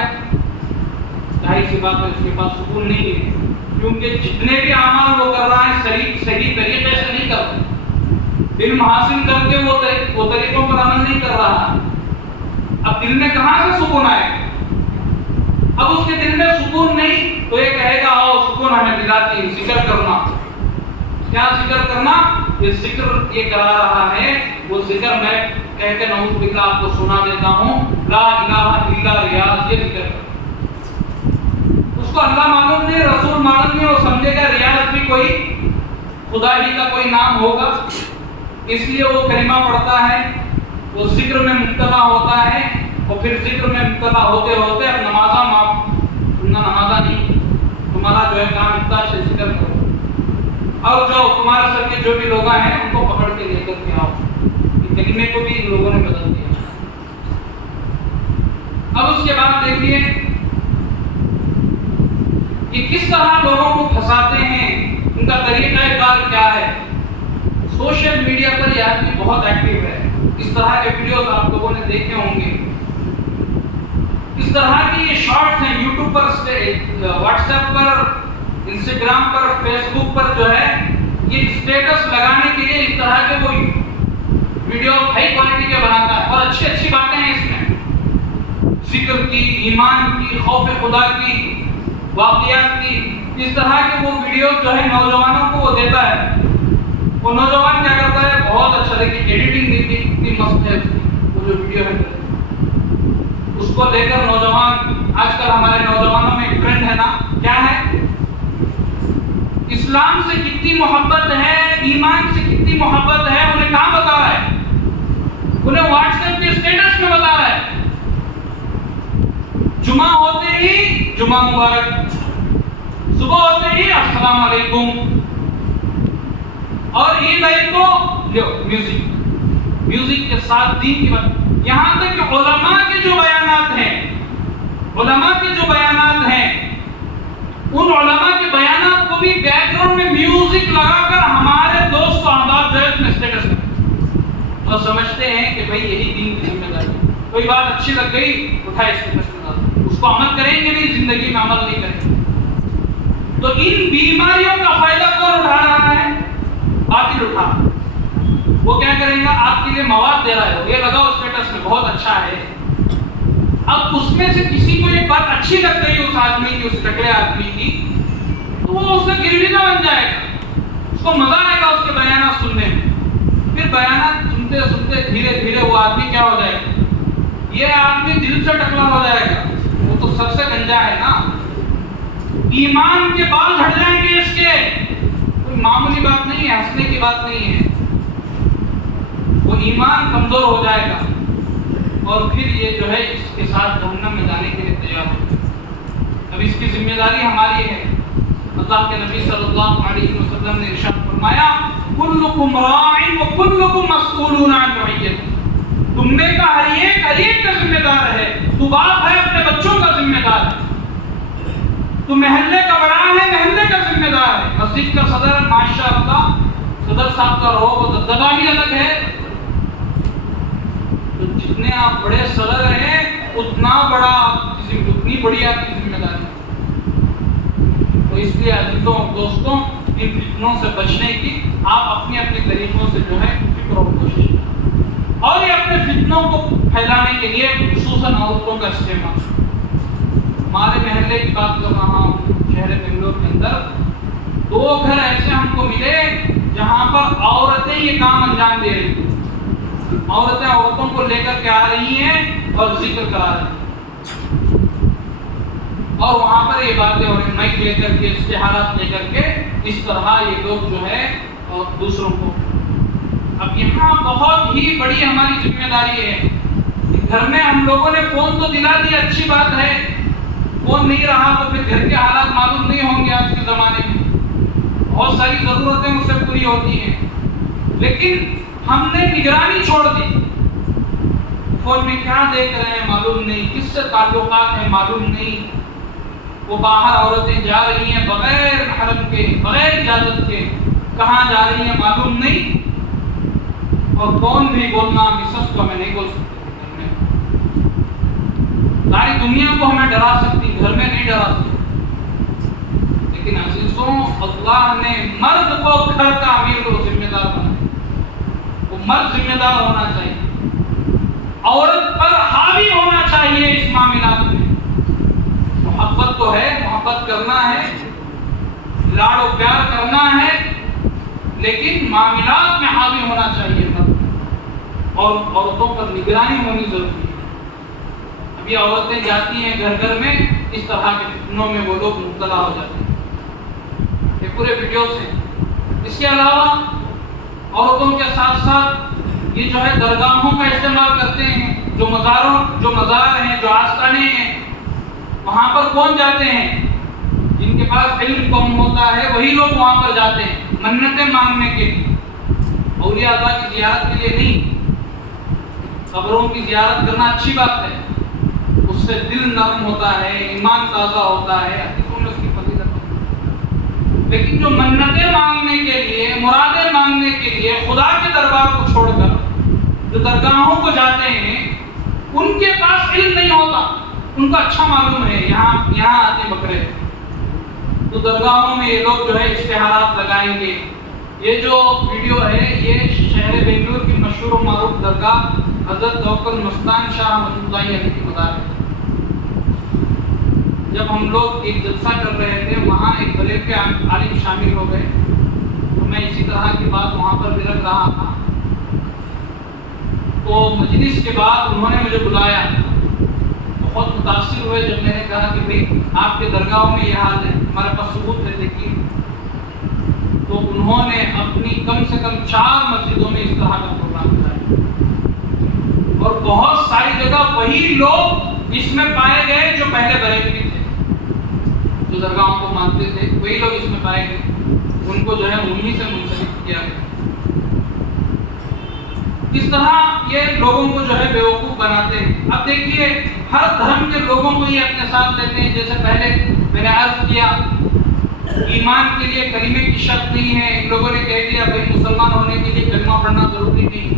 ظاہر سی بات ہے اس کے پاس سکون نہیں ہے، کیونکہ جتنے بھی اعمال وہ کر رہا ہے صحیح طریقے سے نہیں کر رہا، علم حاصل کر کے وہ طریقوں پر عمل نہیں کر رہا۔ اب دل میں کہاں سے سکون آئے گا؟ اب اس کے دل میں سکون نہیں تو یہ کہے گا آؤ سکون ہمیں دلاتی، ذکر کرنا۔ کیا ذکر کرنا؟ یہ ذکر یہ کرا رہا ہے، وہ ذکر میں کہہ کے نعوذ باللہ آپ کو سنا دیتا ہوں، لا الہ الا ریاض، یہ ذکر کرنا۔ اس کو اللہ معلوم نہیں، رسول معلوم نہیں، وہ سمجھے گا ریاض بھی کوئی خدا ہی کا کوئی نام ہوگا، اس لیے وہ کلمہ پڑھتا ہے، وہ ذکر میں مبتلا ہوتا ہے، اور پھر ذکر میں مبتلا ہوتے ہوتے اب نمازہ نہیں، تمہارا جو ہے کام اتنا سے ذکر کرو، اور جو تمہارے سر کے جو بھی لوگ ہیں ان کو پکڑ کے لے کر کے آؤ۔ کلمے کو بھی ان لوگوں نے بدل دیا۔ اب اس کے بعد دیکھیے کہ کس طرح لوگوں کو پھنساتے ہیں، ان کا طریقہ کار کیا ہے۔ سوشل میڈیا پر یہ آدمی بہت ایکٹیو ہے، اس طرح کے ویڈیوز آپ لوگوں نے دیکھے ہوں گے، اس طرح کی یہ شارٹس ہیں یوٹیوب پر، واٹس ایپ پر، انسٹاگرام پر، فیس بک پر جو ہے یہ اسٹیٹس لگانے کے لیے اس طرح کے وہ ویڈیو ہائی کوالٹی کے بناتا ہے، اور اچھی باتیں ہیں اس میں، ذکر کی، ایمان کی، خوف خدا کی، واقعات کی، اس طرح کے وہ ویڈیو جو ہے نوجوانوں کو وہ دیتا ہے۔ وہ نوجوان کیا کرتا ہے، بہت اچھا دیکھیں ایڈیٹنگ اتنی مست ہے اس کی، وہ جو ویڈیو ہے اس کو لے کر نوجوان، آج کل ہمارے نوجوانوں میں ایک ٹرینڈ ہے نا، کیا ہے، اسلام سے کتنی محبت ہے، ایمان سے کتنی محبت ہے، انہیں کہاں بتا رہا ہے، انہیں واٹس ایپ کے اسٹیٹس میں بتا رہا ہے۔ جمعہ ہوتے ہی جمعہ مبارک، صبح ہوتے ہی السلام علیکم، اور عید آئی تو لو میوزک کے ساتھ دین کی بات. یہاں تک کہ علماء کے جو بیانات ہیں ان علماء کے بیانات کو بھی بیک گراؤنڈ میں میوزک لگا کر ہمارے دوست و احباب جو ہے اس میں اسٹیٹس میں، اور سمجھتے ہیں کہ بھائی یہی دین کی ذمہ داری ہے. کوئی بات اچھی لگ گئی اٹھائے اسٹیٹس میں ڈالو، اس کو عمل کریں گے نہیں، زندگی میں عمل نہیں کریں گے. تو ان بیماریوں کا فائدہ کون اٹھا رہا ہے؟ باطل اٹھا. وہ کیا کریں گا؟ آپ کے لیے مواد دے رہا ہے، یہ لگاؤ اسٹیٹس میں، بہت اچھا ہے. اب اس میں سے کسی کو ایک بات اچھی لگ گئی اس آدمی کی، اس ٹکڑے آدمی کی، تو وہ اس کا گرویدہ بن جائے گا، اس کو مزہ آئے گا اس کے بیانات سننے میں. پھر بیانات سنتے سنتے دھیرے دھیرے وہ آدمی کیا ہو جائے گا؟ یہ آدمی دل سے ٹکلا ہو جائے گا. وہ تو سب سے گنجا ہے نا، ایمان کے بال جھڑ جائیں گے اس کے. کوئی معمولی بات نہیں ہے، ہنسنے کی بات نہیں ہے. وہ ایمان کمزور ہو جائے گا اور پھر یہ جو ہے اس کے ساتھ جہنم میں جانے کے لیے تیار ہو. اب اس کی ذمہ داری ہماری ہے. اللہ کے نبی صلی اللہ علیہ وسلم نے ارشاد فرمایا کلکم راع و کلکم مسئول عن رعیتہ. تم میں کا ہر ایک کا ذمہ دار ہے. تو باپ ہے، اپنے بچوں کا ذمہ دار ہے. تو محلے کا بڑا ہے، محلے کا ذمہ دار ہے. مسجد کا صدر، ماشاءاللہ صدر صاحب کا رہو وہ دبدبہ ہی الگ ہے. تو جتنے آپ بڑے صدر ہیں اتنا اتنی بڑی آپ کی ذمہ داری ہے. تو اس لیے عزیزوں دوستوں، ان فتنوں سے بچنے کی آپ اپنے طریقوں سے جو ہے فکر و کوشش کریں، اور یہ اپنے فتنوں کو پھیلانے کے لیے خصوصاً عورتوں کا استعمال. ہمارے محلے کی بات کر رہا ہوں، شہر بنگلور کے اندر 2 گھر ایسے ہم کو ملے جہاں پر عورتیں یہ کام انجام دے رہی ہیں. عورتیں عورتوں کو لے کر کے آ رہی ہیں اور ذکر کرا رہی ہیں، اور وہاں پر یہ باتیں ہو رہی ہیں، مائک لے کر کے، اشتہارات لے کر کے. اس طرح یہ لوگ جو ہے اور دوسروں کو. اب یہاں بہت ہی بڑی ہماری ذمہ داری ہے. گھر میں ہم لوگوں نے فون تو دلا دیا، اچھی بات ہے. فون نہیں رہا تو پھر گھر کے حالات معلوم نہیں ہوں گے. آج کے زمانے میں بہت ساری ضرورتیں اس سے پوری ہوتی ہیں، لیکن ہم نے نگرانی چھوڑ دی. فون میں کیا دیکھ رہے ہیں معلوم نہیں، کس سے تعلقات ہیں معلوم نہیں. وہ باہر عورتیں جا رہی ہیں بغیر محرم کے، بغیر اجازت کے، کہاں جا رہی ہیں معلوم نہیں. اور کون بھی بولنا مسز کو ہمیں نہیں بول سکتے. ساری دنیا کو ہمیں ڈرا سکتی، گھر میں نہیں ڈرا سکتی. لیکن عزیزوں، اللہ نے مرد کو گھر کا امیر کو ذمہ دار بنایا. وہ مرد ذمہ دار ہونا چاہیے، عورت پر حاوی ہونا چاہیے اس معاملات میں. محبت تو ہے، محبت کرنا ہے، لاڑ و پیار کرنا ہے، لیکن معاملات میں حاوی ہونا چاہیے مرد. اور عورتوں پر نگرانی ہونی ضروری ہے. ابھی عورتیں جاتی ہیں گھر گھر میں، اس طرح کے فتنوں میں وہ لوگ مبتلا ہو جاتے ہیں. یہ پورے ویڈیوز ہیں. اس کے علاوہ عورتوں کے ساتھ ساتھ یہ جو ہے درگاہوں کا استعمال کرتے ہیں. جو مزار ہیں، جو آستانے ہیں، وہاں پر کون جاتے ہیں؟ جن کے پاس علم کم ہوتا ہے وہی لوگ وہاں پر جاتے ہیں منتیں مانگنے کے لیے. اولیاء اللہ کی زیارت کے لیے نہیں. قبروں کی زیارت کرنا اچھی بات ہے، اس سے دل نرم ہوتا ہے، ایمان تازہ ہوتا ہے، حدیثوں میں اس کی فضیلت ہے. لیکن جو منتیں مانگنے کے لیے، مرادیں مانگنے کے لیے خدا کے دربار کو چھوڑ کر جو درگاہوں کو جاتے ہیں، ان کے پاس علم نہیں ہوتا. ان کو اچھا معلوم ہے یہاں آتے بکرے، تو درگاہوں میں یہ لوگ جو ہے اشتہارات لگائیں گے. یہ جو ویڈیو ہے یہ شہر بنگلور کی مشہور و معروف درگاہ حضرت توکل مستان شاہ رحمۃ اللہ علیہ کی مزار ہے. جب ہم لوگ ایک جلسہ کر رہے تھے، وہاں ایک بڑے کے عالم شامل ہو گئے، تو میں اسی طرح کی بات وہاں پر بھی رکھ رہا تھا. تو مجلس کے بعد انہوں نے مجھے بلایا، بہت متاثر ہوئے جب میں نے کہا کہ بھئی آپ کے درگاہوں میں یہ حال ہے، ہمارے پاس ثبوت ہے دیکھیے. تو انہوں نے اپنی کم سے کم 4 مسجدوں میں اس طرح کا پروگرام کرایا، اور بہت ساری جگہ وہی لوگ اس میں پائے گئے جو پہلے بریلوی تھے. جو درگاہوں کو مانتے تھے وہی لوگ اس میں پائے گئے، ان کو جو ہے انہی سے منسلک کیا گیا۔ اس طرح یہ لوگوں کو جو ہے بیوقوف بناتے ہیں۔ اب دیکھیے ہر دھرم کے لوگوں کو یہ اپنے ساتھ لیتے ہیں، جیسے پہلے میں نے عرض کیا ایمان کے لیے کلمے کی شرط نہیں ہے، ان لوگوں نے کہہ دیا بھائی مسلمان ہونے کے لیے کلمہ پڑھنا ضروری نہیں،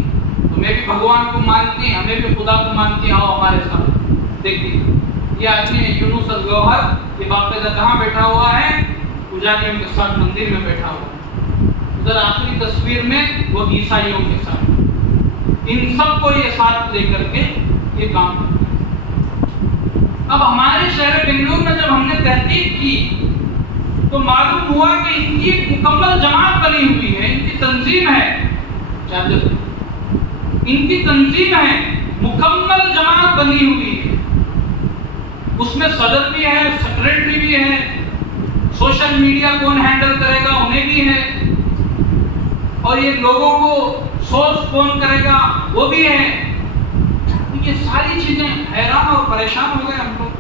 تمہیں بھی بھگوان کو مانتی ہیں ہمیں بھی خدا کو مانتی ہیں، آؤ ہمارے ساتھ۔ دیکھیے یہ آدمی یونس الگوہر یہ باقاعدہ کہاں بیٹھا ہوا ہے؟ پجاریوں کے ساتھ مندر میں بیٹھا ہوا ہے۔ ادھر آخری تصویر میں وہ عیسائیوں کے ساتھ، ان سب کو یہ ساتھ لے کر کے یہ کام کرتے ہیں۔ اب ہمارے شہر بنگلور میں جب ہم نے تحقیق کی تو معلوم ہوا کہ ان کی ایک مکمل جماعت بنی ہوئی ہے، ان کی تنظیم ہے، ان کی تنظیم ہے، مکمل جماعت بنی ہوئی ہے، اس میں صدر بھی ہے، سیکریٹری بھی ہے، سوشل میڈیا کون ہینڈل کرے گا انہیں بھی ہے، اور یہ لوگوں کو سورس کون کرے گا وہ بھی ہے۔ یہ ساری چیزیں حیران اور پریشان ہو گئے ہم لوگ۔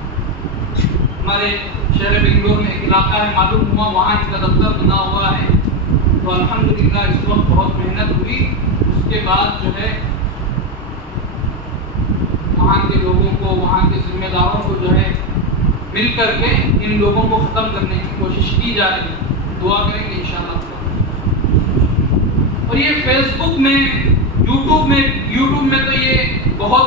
ہمارے شہر بنگلور میں ایک علاقہ ہے، معلوم ہوا وہاں ان کا دفتر بنا ہوا ہے، تو الحمدللہ اس وقت بہت محنت ہوئی، اس کے بعد جو ہے وہاں کے لوگوں کو، وہاں کے ذمہ داروں کو جو ہے مل کر کے ان لوگوں کو ختم کرنے کی کوشش کی جا رہی ہے۔ دعا کریں گے انشاءاللہ۔ اور یہ فیس بک میں، یوٹیوب میں تو یہ بہت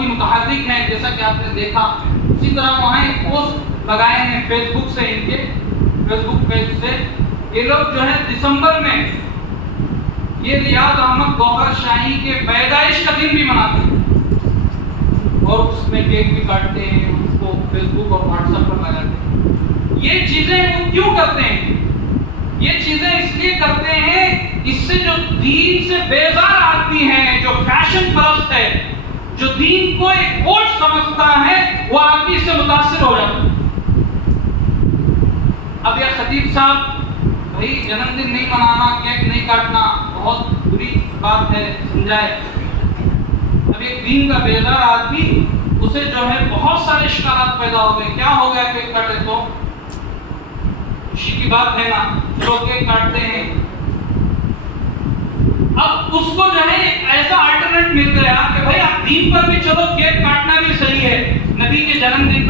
ہی متحرک ہیں، جیسا کہ آپ نے دیکھا۔ اسی طرح وہاں ایک پوسٹ لگائے ہیں فیس بک سے، ان کے فیس بک پیج سے، یہ لوگ جو ہے دسمبر میں یہ ریاض احمد گوہر شاہی کے پیدائش کا دن بھی مناتے ہیں، اور اس میں کیک بھی کاٹتے ہیں، اس کو فیس بک اور واٹس ایپ پر لگاتے ہیں۔ یہ چیزیں وہ کیوں کرتے ہیں؟ یہ چیزیں اس لیے کرتے ہیں، اس سے جو دین سے بیزار آدمی ہے، جو فیشن پرست ہے، جو دین کو ایک بوجھ سمجھتا ہے، وہ آدمی سے متاثر ہو جاتا ہے۔ اب یہ خطیب صاحب بھائی جنم دن نہیں منانا، کیک نہیں کاٹنا بہت بری بات ہے، سمجھائے۔ اب ایک دین کا بیزار آدمی، اسے جو ہے بہت سارے اشکالات پیدا ہو گئے، کیا ہو گیا کیک کاٹے تو خوشی کی بات ہے نا، لوگ کیک کاٹتے ہیں۔ اب اس کو جو ہے ایسا الٹرنیٹ مل گیا کہ بھائی آپ دین پر بھی چلو،